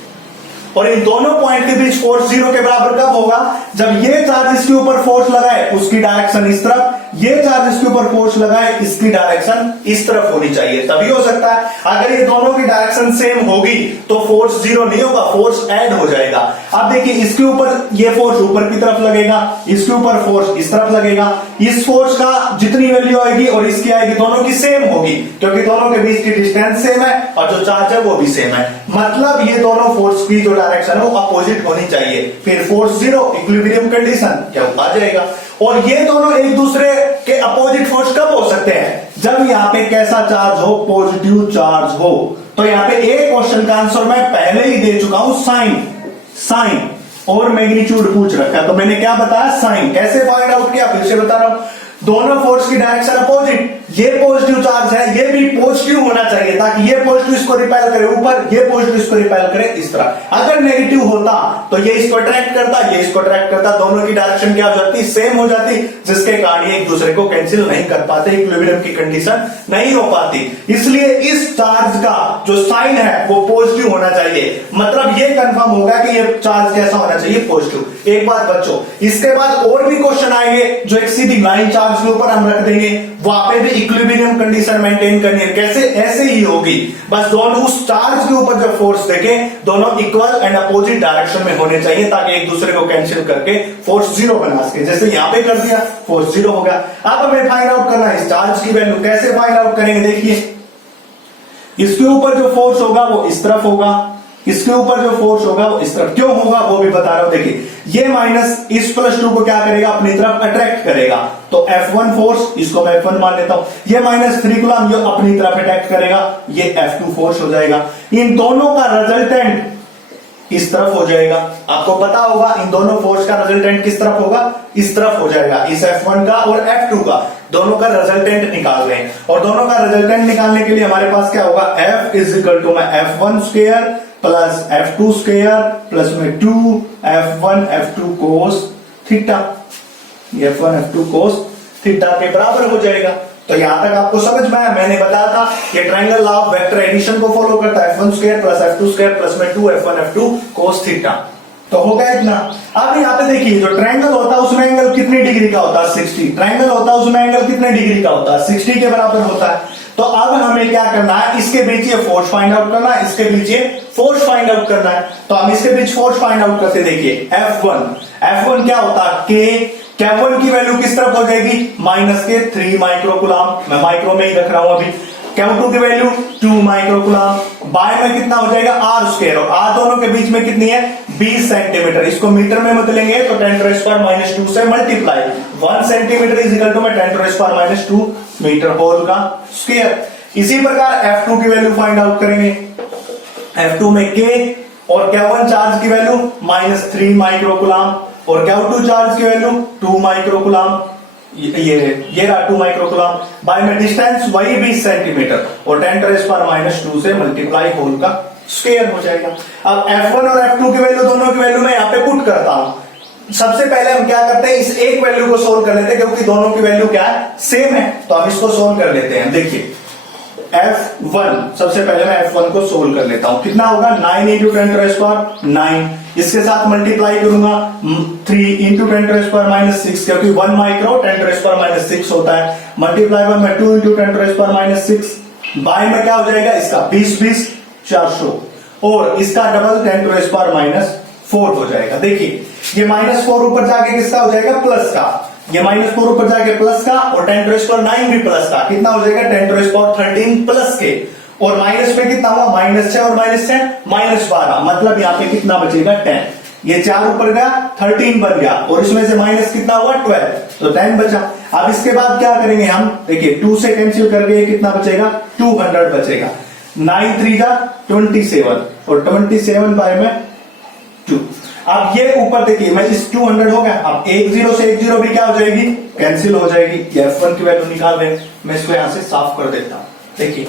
और इन दोनों पॉइंट के बीच फोर्स 0 के बराबर कब होगा, जब ये चार्ज इसके ऊपर फोर्स लगाए उसकी डायरेक्शन इस तरफ, ये चार्ज इसके ऊपर फोर्स लगाए इसकी डायरेक्शन इस तरफ होनी चाहिए, तभी हो सकता है। अगर ये दोनों की डायरेक्शन सेम होगी तो फोर्स 0 नहीं होगा, फोर्स ऐड हो जाएगा। अब देखिए इसके ऊपर ये फोर्स ऊपर की तरफ लगेगा, इसके ऊपर फोर्स इस तरफ लगेगा। इस फोर्स का जितनी वैल्यू आएगी और इसकी आएगी, दोनों की सेम होगी क्योंकि दोनों के बीच की डिस्टेंस सेम है और जो चार्ज है वो भी सेम है। मतलब ये दोनों फोर्स की जो डायरेक्शन है वो अपोजिट होनी चाहिए, फिर फोर्स 0, इक्विलिब्रियम कंडीशन क्या आ जाएगा। और ये दोनों एक दूसरे के अपोजिट फोर्स कब हो सकते हैं, जब यहाँ पे कैसा चार्ज हो, पॉजिटिव चार्ज हो। तो यहाँ पे एक क्वेश्चन का आंसर मैं पहले ही दे चुका हूं, साइन और मैग्नीट्यूड पूछ रखा है। तो मैंने क्या बताया, साइन। कैसे फाइंड आउट किया, फिर से बता रहा हूं, दोनों फोर्स की डायरेक्शन अपोजिट। ये पॉजिटिव चार्ज है, ये भी पॉजिटिव होना चाहिए ताकि ये पॉजिटिव इसको रिपेल करे ऊपर, ये पॉजिटिव इसको रिपेल करे इस तरह। अगर नेगेटिव होता तो ये इसको अट्रैक्ट करता, ये इसको अट्रैक्ट करता, दोनों की डायरेक्शन क्या हो जाती, सेम हो जाती, जिसके कारण ये एक दूसरे को कैंसिल नहीं कर पाते, इक्विलिब्रियम की कंडीशन नहीं हो पाती। इसलिए इस चार्ज का जो साइन है वो पॉजिटिव होना चाहिए। मतलब ये कंफर्म होगा कि ये चार्ज कैसा होना चाहिए, पॉजिटिव। एक बात बच्चों, इसके बाद और भी क्वेश्चन आएंगे जो एक सीधी लाइन चार्ज के ऊपर हम रख देंगे, वहां पे भी इक्विलिब्रियम कंडीशन मेंटेन करनी है। कैसे, ऐसे ही होगी, बस दोनों उस चार्ज के ऊपर जब फोर्स देखें दोनों इक्वल एंड अपोजिट डायरेक्शन में होने चाहिए ताकि एक दूसरे को कैंसिल करके फोर्स 0 बना सके। जैसे यहां पे कर दिया, फोर्स 0 हो गया। अब हमें फाइंड आउट करना है इस चार्ज की वैल्यू। कैसे फाइंड आउट करेंगे, देखिए इसके ऊपर जो फोर्स होगा वो इस तरफ होगा, इसके ऊपर जो फोर्स होगा वो इस तरफ। क्यों होगा वो भी बता रहा हूं। देखिए ये माइनस इस +2 को क्या करेगा, अपनी तरफ अट्रैक्ट करेगा, तो F1 फोर्स, इसको मैं F1 मान लेता हूं। ये -3 कूलम ये अपनी तरफ अट्रैक्ट करेगा, ये F2 फोर्स हो जाएगा। इन दोनों का रिजल्टेंट इस तरफ हो जाएगा। आपको पता होगा इन दोनों फोर्स का रिजल्टेंट किस तरफ होगा, इस तरफ हो जाएगा। इस F1 का और F2 का, दोनों का रिजल्टेंट निकाल रहे हैं। और दोनों का रिजल्टेंट निकालने के लिए हमारे पास क्या होगा, F = F1 square plus F2 square plus में 2 F1 F2 cos theta, F1 F2 cos theta के बराबर हो जाएगा। तो यहां तक आपको समझ में आया। मैंने बताया था कि triangle law of vector addition को फॉलो करता है, F1 square plus F2 square plus में 2 F1 F2 cos थीटा। तो होगा इतना। अब यहाँ पे देखिए जो ट्रायंगल होता है उसमें एंगल कितनी डिग्री का होता है 60, ट्रायंगल होता है उसमें एंगल कितने डिग्री का होता है 60 के बराबर होता है। तो अब हमें क्या करना है, इसके बीच ये फोर्स फाइंड आउट करना है, इसके बीच ये फोर्स फाइंड आउट करना है। तो हम इसके बीच फोर्स फाइंड आउट करते, देखिए F1 क्या होता है, F1 की वैल्यू किस तरफ हो जाएगी, -3 माइक्रोकुलाम, मैं माइक्रो में ही रख रहा हूं अभी। Q2 की वैल्यू 2 माइक्रोकुलाम, बाय में कितना हो जाएगा r², और r दोनों के बीच में कितनी है 20 सेंटीमीटर। इसको मीटर में बदलेंगे तो 10⁻² से multiply 1 centimetre is equal to में 10⁻² मीटर होल का स्क्वायर। इसी प्रकार F2 की वैल्यू फाइंड आउट करेंगे। F2 में K और Q1 चार्ज की वैल्यू -3 माइक्रोकुलाम और Q2 चार्ज की वैल्यू 2 माइक्रोकुलाम, ये रहा 2 माइक्रोकुलाम, बाय में डिस्टेंस वही 20 सेंटीमीटर और 10⁻² से मल्टीप्लाई होल का स्क्वायर हो जाएगा। अब F1 और F2 की वैल्यू, दोनों की वैल्यू मैं यहाँ पे पुट करता हूं। सबसे पहले हम क्या करते हैं, इस एक वैल्यू को सोल्व कर लेते हैं क्योंकि दोनों की वैल्यू क्या है, सेम है। तो हम इसको सोल्व कर लेते हैं। देखिए F1, सबसे पहले मैं F1 को सोल्व कर लेता हूं। कितना होगा 9 × 10⁻⁹, इसके साथ मल्टीप्लाई करूंगा 3 × 10⁻⁶, क्योंकि 1 माइक्रो 10⁻⁶ होता है, मल्टीप्लाई में 2 × 10⁻⁶, बाय में क्या हो जाएगा इसका 20 400 और इसका डबल 10⁻⁴ हो जाएगा। देखिए ये -4 ऊपर जाके किसका हो जाएगा, प्लस का, ये -4 ऊपर जाके प्लस का और 10⁻⁹ भी प्लस का, कितना हो जाएगा 10⁻13 प्लस के, और माइनस में कितना हुआ -6 और -10 -12, मतलब यहाँ पे कितना बचेगा 10। ये 4 ऊपर गया 13 बन गया और इसमें से माइनस कितना हुआ 12, तो 10 बचा। अब इसके बाद क्या करेंगे हम, देखिए 2 से कैंसिल करके कितना बचेगा 200 बचेगा, 9 3 27 और 27 बाय में 2। अब ये ऊपर देखिए मैं इस 200 हो गया, अब 1 0 से 1 0 भी क्या हो जाएगी, कैंसिल हो जाएगी। F1 की वैल्यू निकाल रहे, मैं इसको यहां से साफ कर देता हूं। देखिए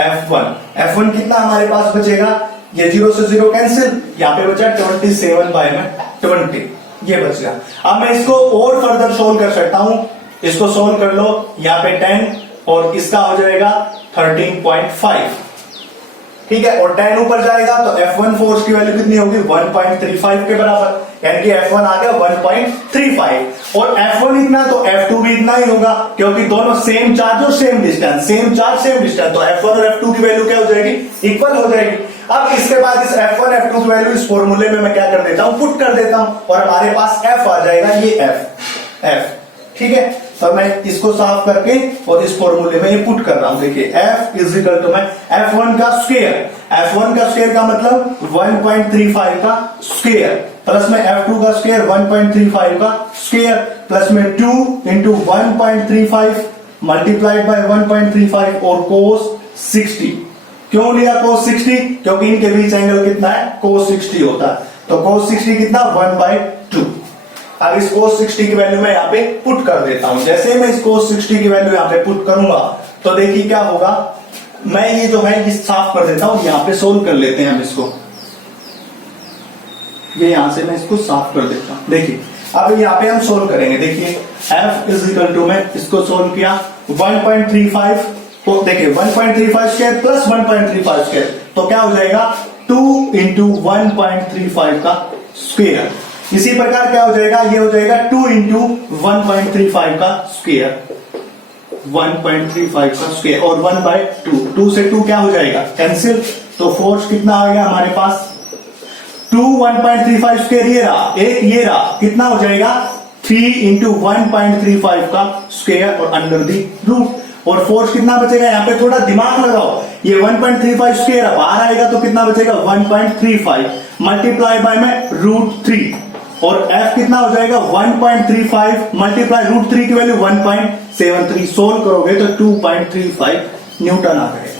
F1 कितना हमारे पास बचेगा, ये 0 से 0 कैंसिल, यहाँ पे बचा 27 बाय में 20, ये बच गया। अब मैं इसको और फर्दर सोल्व कर सकता हूं, इसको सोल्व कर लो, यहाँ पे 10 और इसका हो जाएगा 13.5, ठीक है, और 10 ऊपर जाएगा तो F1 फोर्स की वैल्यू कितनी होगी 1.35 के बराबर, यानी कि F1 आ गया 1.35 और F1 इतना तो F2 भी इतना ही होगा, क्योंकि दोनों सेम चार्ज और same distance, same charge same distance, तो F1 और F2 की वैल्यू क्या हो जाएगी, इक्वल हो जाएगी। अब इसके बाद इस F1 F2 की वैल्यू इस फॉर्मूले में मैं क्या कर देता हूं, पुट कर देता हूं और हमारे पास F आ जाएगा, ये F, ठीक है। तो मैं इसको साफ करके और इस फॉर्मूले में ये पुट कर रहा हूं। देखिए F इज इक्वल टू मैं F1 का स्क्वायर का मतलब 1.35 का स्क्वायर प्लस में F2 का स्क्वायर 1.35 का स्क्वायर प्लस में 2 × 1.35 मल्टीप्लाइड बाय 1.35 और cos 60। क्यों लिया cos 60? क्योंकि इनके बीच एंगल कितना है, cos 60 होता है, तो cos 60 कितना 1/2। अब इस cos 60 की वैल्यू मैं यहाँ पे पुट कर देता हूं। जैसे मैं इस cos 60 की वैल्यू यहाँ पे पुट करूंगा तो देखिए क्या होगा, मैं ये जो है इस साफ कर देता हूं, यहाँ पे सोल्व कर लेते हैं हम इसको, ये यहां से मैं इसको साफ कर देता हूं। देखिए अब यहाँ पे हम सोल्व करेंगे। देखिए F इज इक्वल टू में इसको सोल्व किया 1.35 को, देखिए 1.35 स्क्वायर प्लस 1.35 स्क्वायर तो क्या हो जाएगा 2 × 1.35 का स्क्वायर। इसी प्रकार क्या हो जाएगा, ये हो जाएगा 2 × 1.35 का स्क्वायर, 1.35 का स्क्वायर और 1/2, 2 से 2 क्या हो जाएगा कैंसिल, तो फोर्स कितना आ गया हमारे पास 2 1.35 स्क्वायर, ये रहा एक, ये रहा कितना हो जाएगा 3 × 1.35 का स्क्वायर और अंडर दी रूट, और फोर्स कितना बचेगा, यहाँ पे थोड़ा दिमाग लगाओ, ये 1.35 स्क्वायर बाहर आएगा तो कितना बचेगा 1.35 मल्टीप्लाई बाय में √3 और F कितना हो जाएगा 1.35 मल्टीप्लाई √3 की वैल्यू 1.73, सोल्व करोगे तो 2.35 न्यूटन आ जाएगा।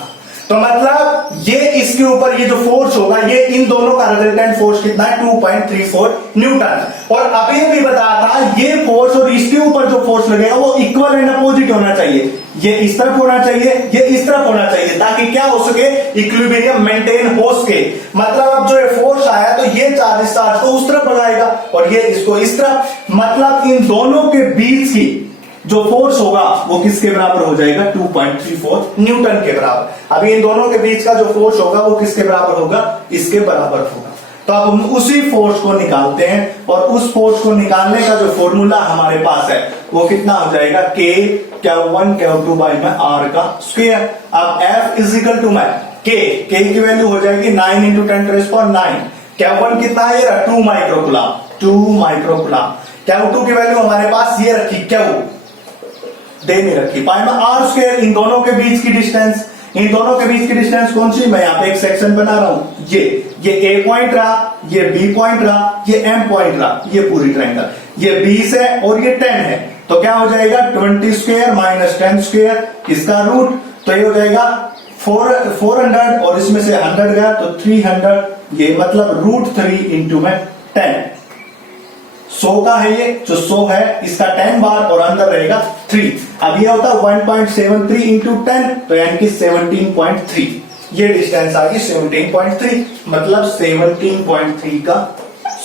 तो मतलब ये इसके ऊपर ये जो फोर्स होगा ये इन दोनों का रिजल्टेंट फोर्स कितना है 2.34 न्यूटन। और अभी भी बताया था ये फोर्स और इसके ऊपर जो फोर्स लगेगा वो इक्वल एंड अपोजिट होना चाहिए, ये इस तरफ होना चाहिए, ये इस तरफ होना चाहिए, ताकि क्या हो सके इक्विलिब्रियम मेंटेन हो सके। मतलब अब जो ये फोर्स आया तो ये चार्ज इस चार्ज को उस तरफ बढ़ाएगा और ये इसको इस तरफ, मतलब इन दोनों के बीच की जो फोर्स होगा वो किसके बराबर हो जाएगा 2.34 न्यूटन के बराबर। अभी इन दोनों के बीच का जो फोर्स होगा वो किसके बराबर होगा, इसके बराबर होगा। तो अब हम उसी फोर्स को निकालते हैं और उस फोर्स को निकालने का जो फॉर्मूला हमारे पास है वो कितना हो जाएगा, K Q1 Q2 बाई में R का स्क्वायर। अब F इज इक्वल टू में K की वैल्यू हो जाएगी 9 इंटू 10⁻⁹। Q1 कितना है, 2 माइक्रोकुलाम, 2 माइक्रोकुलाम। Q2 की वैल्यू हमारे पास ये रखी, Q दे नहीं रखी, पाई में R स्क्वायर। इन दोनों के बीच की डिस्टेंस, इन दोनों के बीच की डिस्टेंस कौन सी, मैं यहाँ पे एक सेक्शन बना रहा हूं, ये A पॉइंट रहा, ये B पॉइंट रहा, ये M पॉइंट रहा, ये पूरी ट्रायंगल, ये 20 है और ये 10 है। तो क्या हो जाएगा, 20 स्क्वायर माइनस 10 स्क्वायर, इसका रूट, तो ये हो जाएगा 400 और इसमें से 100 गया तो 300, ये मतलब √3 इंटू में 10। 100 का है ये, जो 100 है इसका 10 बार और अंदर रहेगा 3। अब ये होता है 1.73 इंटू 10, तो यानी कि 17.3। ये डिस्टेंस आ गई 17.3, मतलब 17.3 का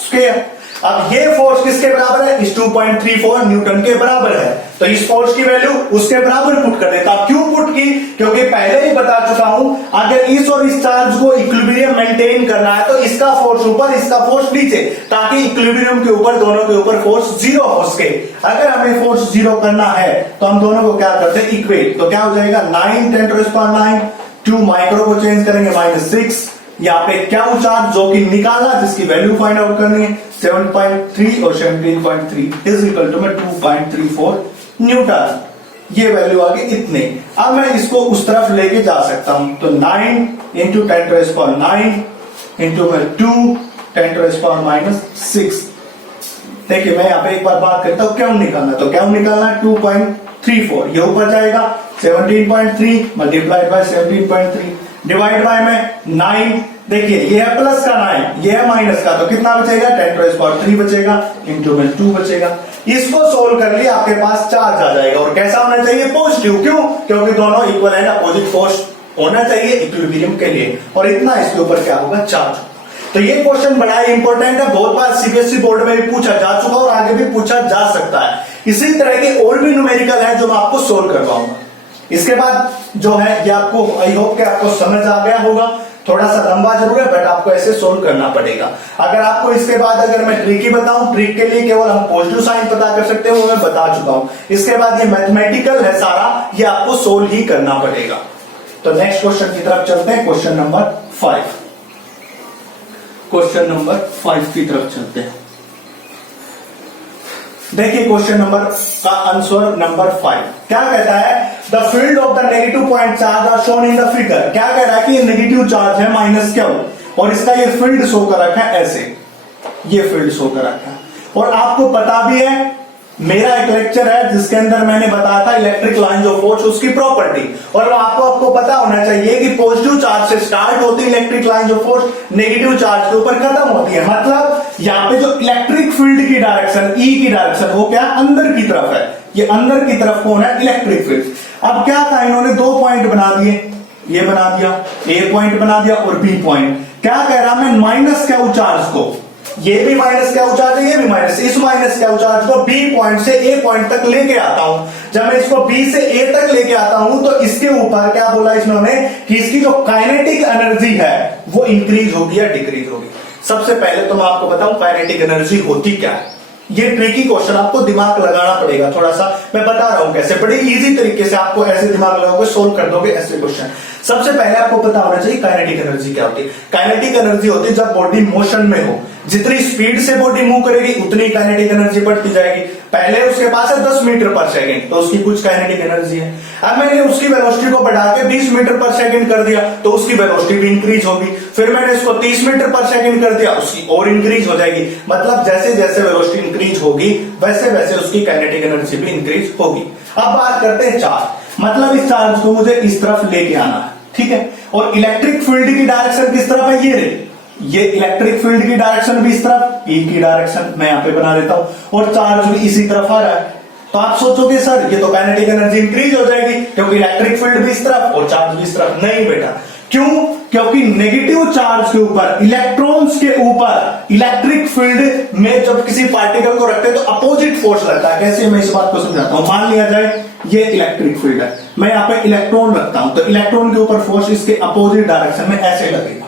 स्क्वायर। अब ये फोर्स किसके बराबर है, इस 2.34 न्यूटन के बराबर है। तो इस फोर्स की वैल्यू उसके बराबर पुट कर देता। क्यों पुट की, क्योंकि पहले ही बता चुका हूं, अगर इस और इस चार्ज को इक्विलिब्रियम मेंटेन करना है तो इसका फोर्स ऊपर, इसका फोर्स नीचे, ताकि इक्विलिब्रियम के ऊपर, दोनों के ऊपर फोर्स 0 हो सके। अगर हमें फोर्स 0 करना है तो हम दोनों को क्या करते हैं, इक्वेट। तो क्या हो जाएगा, 9 10⁻⁹, 2 माइक्रो को चेंज करेंगे -6, यहाँ पे क्या चार्ज जो कि निकाला, जिसकी वैल्यू फाइंड आउट करनी है, 7.3 और 17.3 इज इक्वल टू में 2.34 न्यूटन। ये वैल्यू आ गई इतने। अब मैं इसको उस तरफ लेके जा सकता हूं, तो 9 इंटू 10⁻⁹ इंटू में 2 10⁻⁻6। देखिए मैं यहाँ पे एक बार बात करता हूं, क्यों निकालना, तो क्यों निकालना, 2.34 ये ऊपर जाएगा, 17.3 मल्टीप्लाइड बाय 17.3 डिवाइड बाय में 9। देखिए ये है प्लस का 9, ये है माइनस का, तो कितना बचेगा, 10⁻³ बचेगा, इंटू में 2 बचेगा। इसको सोल्व कर लिया, आपके पास चार्ज आ जाएगा और कैसा होना चाहिए, पॉजिटिव। क्यों, क्योंकि दोनों इक्वल एंड अपोजिट फोर्स होना चाहिए इक्विलिब्रियम के लिए, और इतना इसके ऊपर क्या होगा, चार्ज। तो ये क्वेश्चन बड़ा ही इंपॉर्टेंट है, बहुत बार सीबीएसई बोर्ड में भी पूछा जा चुका और आगे भी पूछा जा सकता है। इसी तरह के और भी न्यूमेरिकल है जो मैं आपको सोल्व करवाऊंगा। इसके बाद जो है ये आपको, आई होप कि आपको समझ आ गया होगा। थोड़ा सा लंबा जरूर है, बट आपको ऐसे सोल्व करना पड़ेगा। अगर आपको इसके बाद अगर मैं ट्रिक ही बताऊं, ट्रिक के लिए केवल हम पॉजिटिव साइन पता कर सकते हैं, वो मैं बता चुका हूं। इसके बाद ये मैथमेटिकल है सारा, ये आपको सोल्व ही करना पड़ेगा। तो नेक्स्ट क्वेश्चन की तरफ चलते हैं, क्वेश्चन नंबर 5। क्वेश्चन नंबर 5 की तरफ चलते हैं। देखिए क्वेश्चन नंबर का आंसर नंबर 5 क्या कहता है, the field of the negative point charge are shown in the figure. क्या कह रहा है कि ये नेगेटिव चार्ज है -Q और इसका ये फील्ड शो कर रखा है ऐसे, ये फील्ड शो कर रखा है। और आपको पता भी है, मेरा एक लेक्चर है जिसके अंदर मैंने बताया था इलेक्ट्रिक लाइंस ऑफ फोर्स, उसकी प्रॉपर्टी, और आपको पता होना चाहिए कि पॉजिटिव चार्ज से स्टार्ट होती है electric lines of force, negative charge के ऊपर खत्म होती है। मतलब यहाँ पे जो इलेक्ट्रिक फील्ड की डायरेक्शन, ई की डायरेक्शन, वो क्या अंदर की तरफ है। ये अंदर की तरफ कौन है, इलेक्ट्रिक फील्ड। अब क्या था, इन्होंने 2 पॉइंट बना दिए, ये बना दिया, ए पॉइंट बना दिया और बी पॉइंट। क्या कह रहा मैं, -Q चार्ज को, ये भी -Q चार्ज है, ये भी माइनस, इस -Q चार्ज को बी पॉइंट से ए पॉइंट तक लेके आता हूं। जब मैं इसको बी से ए तक लेके आता हूं तो इसके ऊपर क्या बोला इन्होंने कि इसकी जो काइनेटिक एनर्जी है वो इंक्रीज होगी या डिक्रीज होगी। सबसे पहले तो मैं आपको बताऊं काइनेटिक एनर्जी होती क्या है। ये ट्रिकी क्वेश्चन, आपको दिमाग लगाना पड़ेगा थोड़ा सा, मैं बता रहा हूं कैसे, बड़े इजी तरीके से आपको ऐसे दिमाग लगाओगे सोल्व कर दोगे ऐसे क्वेश्चन। सबसे पहले आपको पता होना चाहिए काइनेटिक एनर्जी क्या होती है। काइनेटिक एनर्जी होती है जब बॉडी मोशन में हो, जितनी स्पीड से बॉडी मूव करेगी उतनी काइनेटिक एनर्जी बढ़ती जाएगी। पहले उसके पास है 10 मीटर पर सेकंड, तो उसकी कुछ काइनेटिक एनर्जी है। अब मैंने उसकी वेलोसिटी को बढ़ा के 20 मीटर पर सेकंड कर दिया तो उसकी वेलोसिटी भी इंक्रीज होगी। फिर मैंने इसको 30 मीटर पर सेकंड कर दिया, उसकी और इंक्रीज हो जाएगी। मतलब जैसे जैसे वेलोसिटी इंक्रीज होगी वैसे वैसे उसकी काइनेटिक एनर्जी भी इंक्रीज होगी। अब बात करते हैं चार्ज, मतलब इस चार्ज को मुझे इस तरफ लेके आना है, ठीक है। और इलेक्ट्रिक फील्ड की डायरेक्शन किस तरफ है, ये रही, ये इलेक्ट्रिक फील्ड की डायरेक्शन भी इस तरफ, ई की डायरेक्शन मैं यहां पे बना देता हूं, और चार्ज भी इसी तरफ आ रहा है। तो आप सोचोगे सर ये तो काइनेटिक एनर्जी इंक्रीज हो जाएगी क्योंकि इलेक्ट्रिक फील्ड भी इस तरफ और चार्ज भी इस तरफ। नहीं बेटा, क्यों, क्योंकि नेगेटिव चार्ज के ऊपर, इलेक्ट्रॉन्स के ऊपर इलेक्ट्रिक फील्ड में जब किसी पार्टिकल को रखते हैं तो अपोजिट फोर्स लगता है। कैसे, मैं इस बात को समझाता हूं। मान लिया जाए ये इलेक्ट्रिक फील्ड है, मैं यहां पे इलेक्ट्रॉन रखता हूं, तो इलेक्ट्रॉन के ऊपर फोर्स इसके अपोजिट डायरेक्शन में ऐसे लगेगा।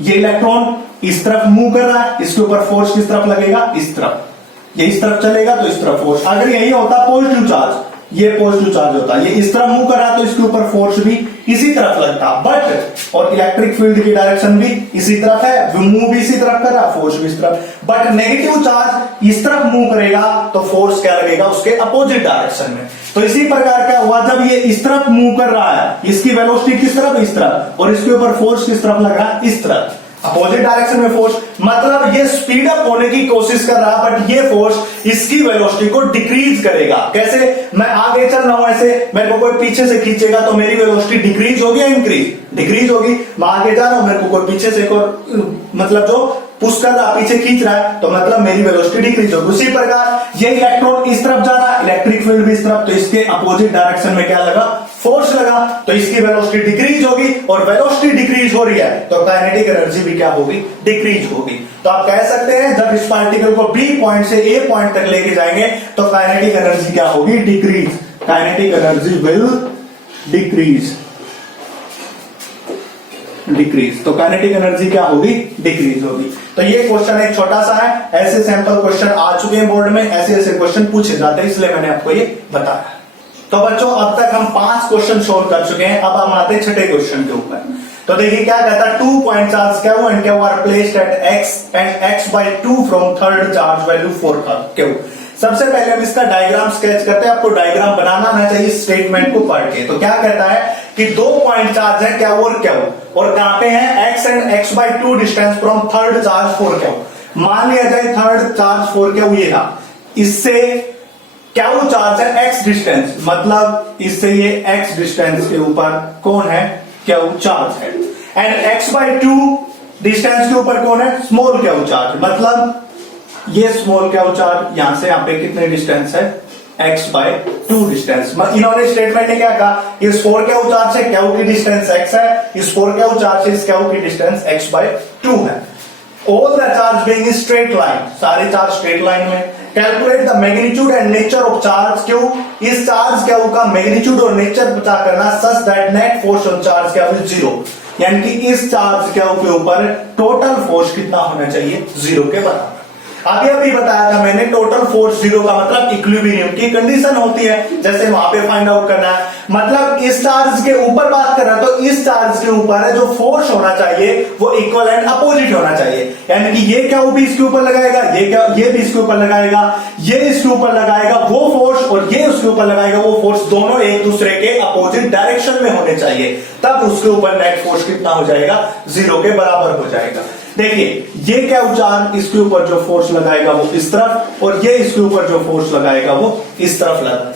ये इलेक्ट्रॉन इस तरफ मूव कर रहा है, इसके ऊपर फोर्स किस तरफ लगेगा, इस तरफ। ये इस तरफ चलेगा तो इस तरफ फोर्स। अगर यही होता पॉजिटिव चार्ज, ये पॉजिटिव चार्ज होता, ये इस तरफ मूव कर रहा है तो इसके ऊपर फोर्स भी इसी तरफ लगता। बट और इलेक्ट्रिक फील्ड की डायरेक्शन भी इसी तरफ है, मूव भी इसी तरफ कर रहा, फोर्स भी इस तरफ। बट नेगेटिव चार्ज इस तरफ मूव करेगा तो फोर्स क्या लगेगा, उसके अपोजिट डायरेक्शन में। तो इसी प्रकार क्या हुआ, जब ये इस तरफ मूव कर रहा है, इसकी वेलोसिटी किस तरफ, इस तरफ, और इसके ऊपर फोर्स किस तरफ लग रहा है, इस तरफ, अपोजिट डायरेक्शन में फोर्स। मतलब ये स्पीड अप होने की कोशिश कर रहा है, बट ये फोर्स इसकी वेलोसिटी को डिक्रीज करेगा। कैसे, मैं आगे चल रहा हूं ऐसे, मेरे को कोई पीछे से खींचेगा तो मेरी वेलोसिटी डिक्रीज होगी या इंक्रीज, डिक्रीज होगी। मैं आगे जा रहा हूं, मेरे को कोई पीछे से मतलब जो पुश कर रहा, पीछे खींच रहा है, तो मतलब मेरी वेलोसिटी डिक्रीज होगी। उसी प्रकार ये इलेक्ट्रॉन इस तरफ जा रहा है, इलेक्ट्रिक फील्ड भी इस तरफ, तो इसके अपोजिट डायरेक्शन में क्या लगा, फोर्स लगा, तो इसकी वेलोसिटी डिक्रीज होगी। और वेलोसिटी डिक्रीज हो रही है तो काइनेटिक एनर्जी भी क्या होगी, डिक्रीज होगी। तो आप कह सकते हैं जब इस पार्टिकल को बी पॉइंट से ए पॉइंट तक लेके जाएंगे तो काइनेटिक एनर्जी क्या होगी, decrease. Kinetic energy will decrease, decrease. तो काइनेटिक एनर्जी क्या होगी, डिक्रीज होगी। तो ये क्वेश्चन एक छोटा सा है, ऐसे सैंपल क्वेश्चन आ चुके हैं बोर्ड में, ऐसे ऐसे क्वेश्चन पूछे जाते हैं, इसलिए मैंने आपको ये बताया। तो बच्चों अब तक हम 5 क्वेश्चन सोल्व कर चुके हैं, अब हम आते हैं छठे क्वेश्चन के ऊपर। तो देखिए क्या कहता है, 2 point charge Q and Q R placed at x and x/2 from third charge value 4 Q. सबसे पहले हम इसका डायग्राम स्केच करते हैं, आपको डायग्राम बनाना आना चाहिए स्टेटमेंट को पढ़ के। तो क्या कहता है कि 2 पॉइंट चार्ज है, क्या और क्या, और कहां पे है, x and x/2 distance from third charge 4 Q. मान लिया जाए थर्ड चार्ज 4 क्यू ये था, इससे क्यू चार्ज है x डिस्टेंस, मतलब इससे ये x डिस्टेंस के ऊपर कौन है, क्यू चार्ज है। एंड x/2 डिस्टेंस के ऊपर कौन है, स्मॉल क्यू चार्ज, मतलब ये स्मॉल क्यू चार्ज यहां से यहां पे कितने डिस्टेंस है, x/2 डिस्टेंस। इन्होंने स्टेटमेंट ने क्या कहा, इस 4 क्यू चार्ज से क्यू की डिस्टेंस x है, इस 4 क्यू चार्ज से इस क्यू की डिस्टेंस x/2 है। All the charge being in straight line, सारे चार्ज स्ट्रेट लाइन में। Calculate the magnitude and nature of charge Q, इस चार्ज क्यू का मैग्नीट्यूड और नेचर पता करना, such that net force on charge Q is 0, यानी कि इस चार्ज क्यू के ऊपर टोटल फोर्स कितना होना चाहिए, 0 के बराबर। अभी बताया था मैंने, टोटल फोर्स 0 का मतलब इक्विलिब्रियम की कंडीशन होती है, जैसे वहां पे फाइंड आउट करना है। मतलब इस चार्ज के ऊपर बात कर रहा है, तो इस चार्ज के ऊपर जो फोर्स होना चाहिए वो इक्वल एंड अपोजिट होना चाहिए, यानी कि ये क्या भी इसके ऊपर लगाएगा, ये भी इसके ऊपर लगाएगा, ये इसके ऊपर लगाएगा वो फोर्स, और ये उसके ऊपर लगाएगा वो फोर्स, दोनों एक दूसरे के अपोजिट डायरेक्शन में होने चाहिए, तब उसके ऊपर नेट फोर्स कितना हो जाएगा, 0 के बराबर हो जाएगा। देखिए ये क्या चार्ज इसके ऊपर जो फोर्स लगाएगा वो इस तरफ, और ये इसके ऊपर जो फोर्स लगाएगा वो इस तरफ लगाएगा।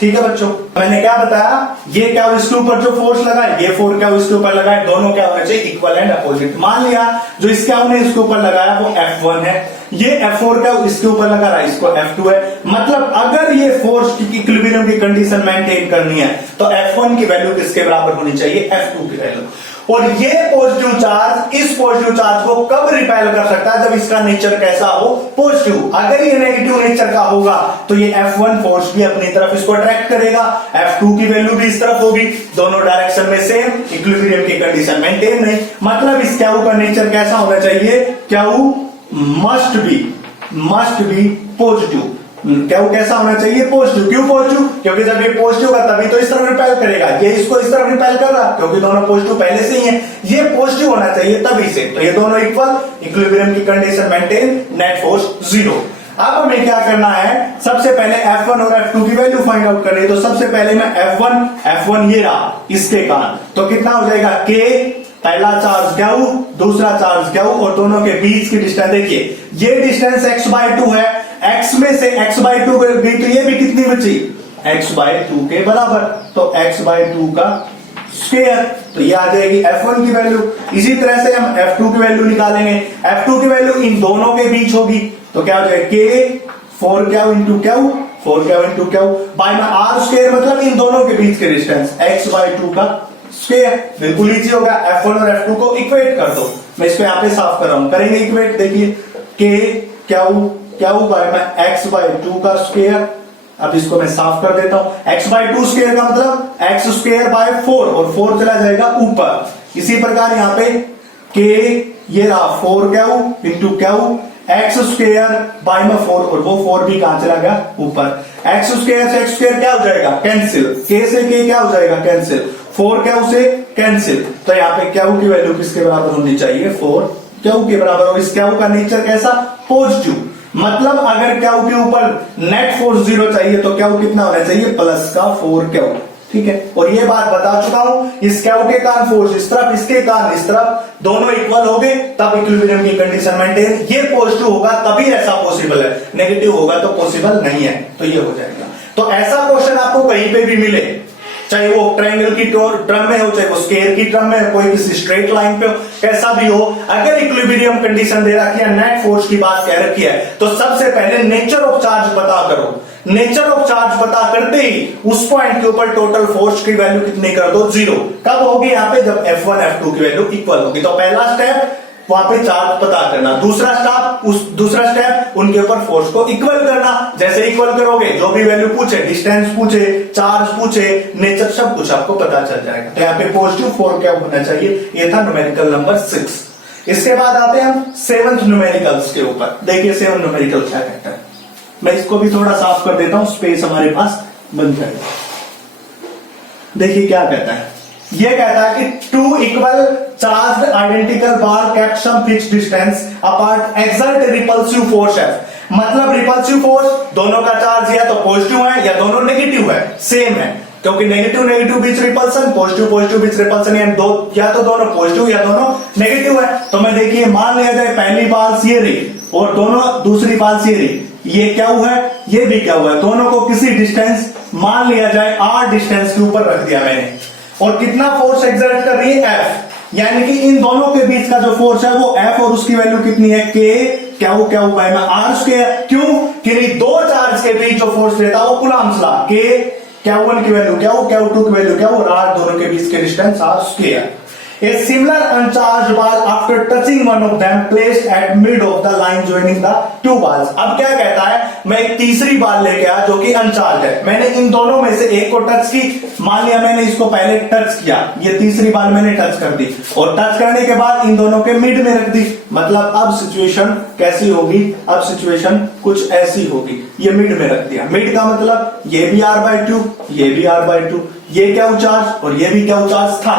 ठीक है बच्चों, मैंने क्या बताया, ये क्या इसके ऊपर जो फोर्स लगाए, ये फोर्स क्या इसके ऊपर लगाए, दोनों क्या होना चाहिए, इक्वल एंड अपोजिट। मान लिया जो इसका ने इसके ऊपर लगाया वो F1 है, ये F4 का इसके ऊपर लगा रहा है, इसको F2 है। मतलब अगर ये फोर्स की इक्विलिब्रियम की कंडीशन मेंटेन करनी है तो F1 की वैल्यू किसके बराबर होनी चाहिए, F2 की वैल्यू। और ये पॉजिटिव चार्ज इस पॉजिटिव चार्ज को कब रिपेल कर सकता है, जब इसका नेचर कैसा हो, पॉजिटिव। अगर ये नेगेटिव नेचर का होगा तो ये F1 फोर्स भी अपनी तरफ इसको अट्रैक्ट करेगा, F2 की वैल्यू भी इस तरफ होगी, दोनों डायरेक्शन में सेम, इक्विलिब्रियम की कंडीशन मेंटेन नहीं। मतलब इस क्यू का नेचर कैसा होना चाहिए, क्यू मस्ट बी पॉजिटिव। क्या वो कैसा होना चाहिए, पॉजिटिव। क्यों पॉजिटिव, क्योंकि जब ये पॉजिटिव होगा तभी तो इस तरफ रिपेल करेगा, ये इसको इस तरफ रिपेल कर रहा, क्योंकि दोनों पॉजिटिव पहले से ही है, ये पॉजिटिव होना चाहिए तभी से, तो ये दोनों इक्वल, इक्विलिब्रियम की कंडीशन मेंटेन, नेट फोर्स 0। अब हमें क्या करना है, सबसे पहले F1 और F2 की वैल्यू फाइंड आउट करनी है। तो सबसे पहले मैं F1 ये रहा इसके कारण, तो कितना हो जाएगा K, पहला चार्ज क्यू, दूसरा चार्ज क्यू, और दोनों के बीच की डिस्टेंस देखिए, ये डिस्टेंस x/2 है, x में से x/2 गई तो ये भी कितनी बची, x/2 के बराबर, तो x/2 का स्क्वायर, तो ये आ जाएगी F1 की वैल्यू। इसी तरह से हम F2 की वैल्यू निकालेंगे, F2 की वैल्यू इन दोनों के बीच होगी, तो क्या हो जाएगा K 4Q into Q, 4Q into Q by में R स्क्वायर, मतलब इन दोनों के बीच के डिस्टेंस x/2 का स्क्वायर। बिल्कुल इजी होगा, F1 और F2 को इक्वेट कर दो, मैं इसको यहाँ पे साफ कर रहा हूं, करेंगे इक्वेट। देखिए Q बाय में x/2 का स्क्वायर, अब इसको मैं साफ कर देता हूं, x/2 स्क्वायर का मतलब x² बाय 4, और 4 चला जाएगा ऊपर। इसी प्रकार यहाँ पे K ये रहा 4 Q into Q x square by में 4, और वो 4 भी कहां चला गया ऊपर। एक्स स्क्वेयर से एक्स स्क्वेयर क्या हो जाएगा कैंसिल, के से के क्या हो जाएगा कैंसिल, 4 क्यू से कैंसिल। तो यहाँ पे क्यू की वैल्यू किसके बराबर होनी चाहिए 4 क्यू के बराबर। और इस क्यू का नेचर कैसा पॉजिटिव, मतलब अगर क्यू के ऊपर नेट फोर्स 0 चाहिए तो क्यू कितना होना चाहिए प्लस का 4 क्यू, ठीक है। और ये बात बता चुका हूं, इस क्यू के कारण फोर्स इस तरफ, इसके कारण इस तरफ, दोनों इक्वल हो गए तब इक्विलिब्रियम की कंडीशन मेंटेन। ये पॉजिटिव होगा तभी ऐसा पॉसिबल है, नेगेटिव होगा तो पॉसिबल नहीं है। तो ये हो जाएगा। तो ऐसा क्वेश्चन आपको कहीं पे भी मिले, चाहे वो ट्रायंगल की टर्म में हो, चाहे वो स्क्वायर की टर्म में हो, कोई किसी स्ट्रेट लाइन पे हो, कैसा भी हो, अगर इक्विलिब्रियम कंडीशन दे रखी है, नेट फोर्स की बात कह रखी है, तो सबसे पहले नेचर ऑफ चार्ज पता करो। नेचर ऑफ चार्ज पता करते ही उस पॉइंट के ऊपर टोटल फोर्स की वैल्यू कितनी कर दो 0। कब होगी यहाँ पे जब F1 F2 की वैल्यू इक्वल होगी। तो पहला स्टेप वहां पे चार्ज पता करना, दूसरा स्टेप उनके ऊपर फोर्स को इक्वल करना। जैसे इक्वल करोगे जो भी वैल्यू पूछे, डिस्टेंस पूछे, चार्ज पूछे, नेचर सब कुछ आपको पता चल जाएगा। तो यहाँ पे पॉजिटिव 4 क्या होना चाहिए, ये था न्यूमेरिकल नंबर 6। इसके बाद आते हैं हम 7th न्यूमेरिकल्स के ऊपर। देखिए 7 न्यूमेरिकल क्या कहता है, मैं इसको भी थोड़ा साफ कर देता हूं, स्पेस हमारे पास बन जाएगा। देखिए क्या कहता है, ये कहता है कि 2 equal charged identical bar kept some fixed distance apart exert repulsive force F। मतलब रिपल्सिव फोर्स दोनों का चार्ज या तो पॉजिटिव है या दोनों नेगेटिव है, सेम है, क्योंकि नेगेटिव नेगेटिव बीच रिपल्सन, पॉजिटिव पॉजिटिव बीच रिपल्सन, या तो दोनों पॉजिटिव या दोनों नेगेटिव है। तो मैं देखिए मान लिया जाए पहली पाल्स ये रही और दोनों दूसरी पाल्स ये रही, ये क्या हुआ है ये भी क्या हुआ है, दोनों को किसी डिस्टेंस मान लिया जाए r डिस्टेंस के ऊपर रख दिया मैंने, और कितना फोर्स एक्सर्ट कर रही है F, यानी कि इन दोनों के बीच का जो फोर्स है वो F और उसकी वैल्यू कितनी है K क्या हुआ है R स्क्वायर। क्यों कि दो चार्ज के बीच जो फोर्स रहता है वो कूलम्ब्स लॉ, K Q1 की वैल्यू Q2 की वैल्यू क्या, और R दोनों के बीच के distance R square. A similar uncharged ball after touching one of them placed at mid of the line joining the two balls। अब क्या कहता है, मैं एक तीसरी बाल लेके आया जो कि अनचार्ज है, मैंने इन दोनों में से एक को टच की, मान लिया मैंने इसको पहले टच किया, ये तीसरी बाल मैंने टच कर दी, और टच करने के बाद इन दोनों के मिड में रख दी। मतलब अब सिचुएशन कैसी होगी, अब सिचुएशन कुछ ऐसी होगी, ये मिड में रख दिया। मिड का मतलब ये भी R/2, ये भी R/2, ये क्या चार्ज और ये भी क्या चार्ज था।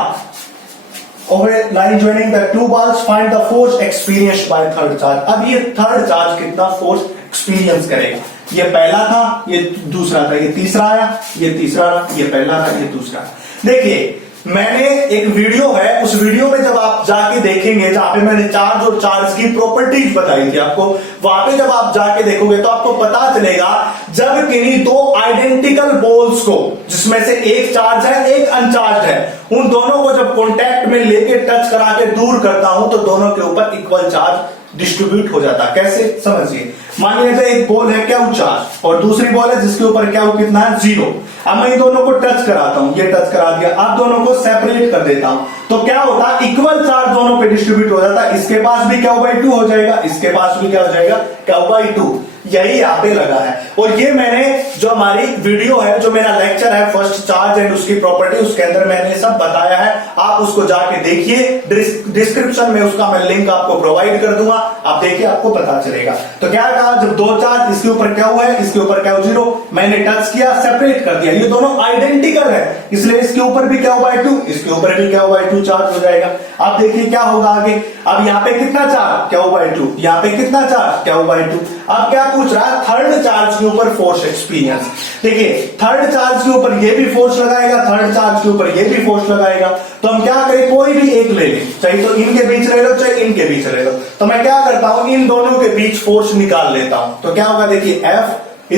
Over line joining the two balls, find the force experienced by third charge। अब ये थर्ड चार्ज कितना फोर्स एक्सपीरियंस करेगा, ये पहला था, ये दूसरा था, ये तीसरा आया, ये तीसरा आया, ये पहला था, ये दूसरा। देखिए मैंने एक वीडियो है, उस वीडियो में जब आप जाके देखेंगे, जहां पे मैंने चार्ज और चार्ज की प्रॉपर्टीज बताई थी आपको, वहां पे जब आप जाके देखोगे तो आपको पता चलेगा जब किन्हीं दो आइडेंटिकल बॉल्स को, जिसमें से एक चार्ज है एक अनचार्ज है, उन दोनों को जब कॉन्टैक्ट में लेके टच करा के दूर करता हूं तो दोनों के ऊपर इक्वल चार्ज डिस्ट्रीब्यूट हो जाता है। कैसे समझिए, मान लीजिए एक बॉल है क्या चार्ज और दूसरी बॉल है जिसके ऊपर क्या कितना है 0। अब मैं इन दोनों को टच कराता हूं, ये टच करा दिया, अब दोनों को सेपरेट कर देता हूं तो क्या होता है इक्वल चार्ज दोनों पे डिस्ट्रीब्यूट हो जाता है। इसके पास भी Q/2 हो जाएगा, इसके पास भी क्या हो जाएगा Q/2, यही यहाँ पे लगा है। और ये मैंने जो हमारी वीडियो है, जो मेरा लेक्चर है फर्स्ट चार्ज एंड उसकी प्रॉपर्टी, उसके अंदर मैंने सब बताया है, आप उसको जाके देखिए, डिस्क्रिप्शन में उसका मैं लिंक आपको प्रोवाइड कर दूंगा, आप देखिए आपको पता चलेगा। तो क्या कहा, जब दो चार्ज इसके ऊपर क्या हुआ है, इसके ऊपर Q0, मैंने टच किया सेपरेट कर दिया, ये दोनों आइडेंटिकल है इसलिए इसके ऊपर भी Q/2, इसके ऊपर भी Q/2 चार्ज हो जाएगा। अब देखिए क्या होगा आगे, अब यहाँ पे कितना चार्ज Q/2, यहाँ पे कितना चार्ज Q/2। अब क्या पूछ रहा है, थर्ड चार्ज के ऊपर फोर्स एक्सपीरियंस। देखिए थर्ड चार्ज के ऊपर ये भी फोर्स लगाएगा, थर्ड चार्ज के ऊपर ये भी फोर्स लगाएगा, तो हम क्या करें, कोई भी एक ले लें, चाहे तो इनके बीच ले लो चाहे इनके बीच ले लो। तो मैं क्या करता हूं, इन दोनों के बीच फोर्स निकाल लेता हूं। तो क्या होगा, देखिए F =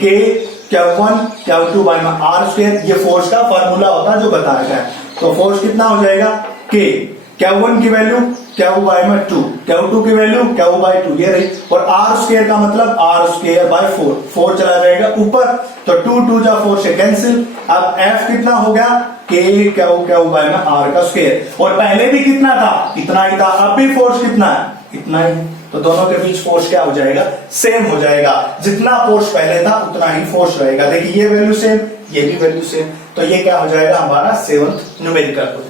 K Q1 Q2 by R square, ये फोर्स का फॉर्मूला होता है जो बताया गया है। तो फोर्स कितना हो जाएगा, K, Q1 की वैल्यू Q/2, Q2 की वैल्यू Q/2 ये रही, और R स्क्वायर का मतलब R²/4, 4 चला जाएगा ऊपर, तो 2 जा 4 से कैंसिल। अब F कितना हो गया, K Q/R का स्क्वायर, और पहले भी कितना था, इतना ही था, अब भी फोर्स कितना है, इतना ही, तो दोनों के बीच फोर्स क्या हो जाएगा, सेम हो जाएगा, जितना फोर्स पहले था उतना ही फोर्स रहेगा। देखिए ये वैल्यू सेम, ये भी वैल्यू सेम, तो ये क्या हो जाएगा हमारा 7th न्यूमेरिकल।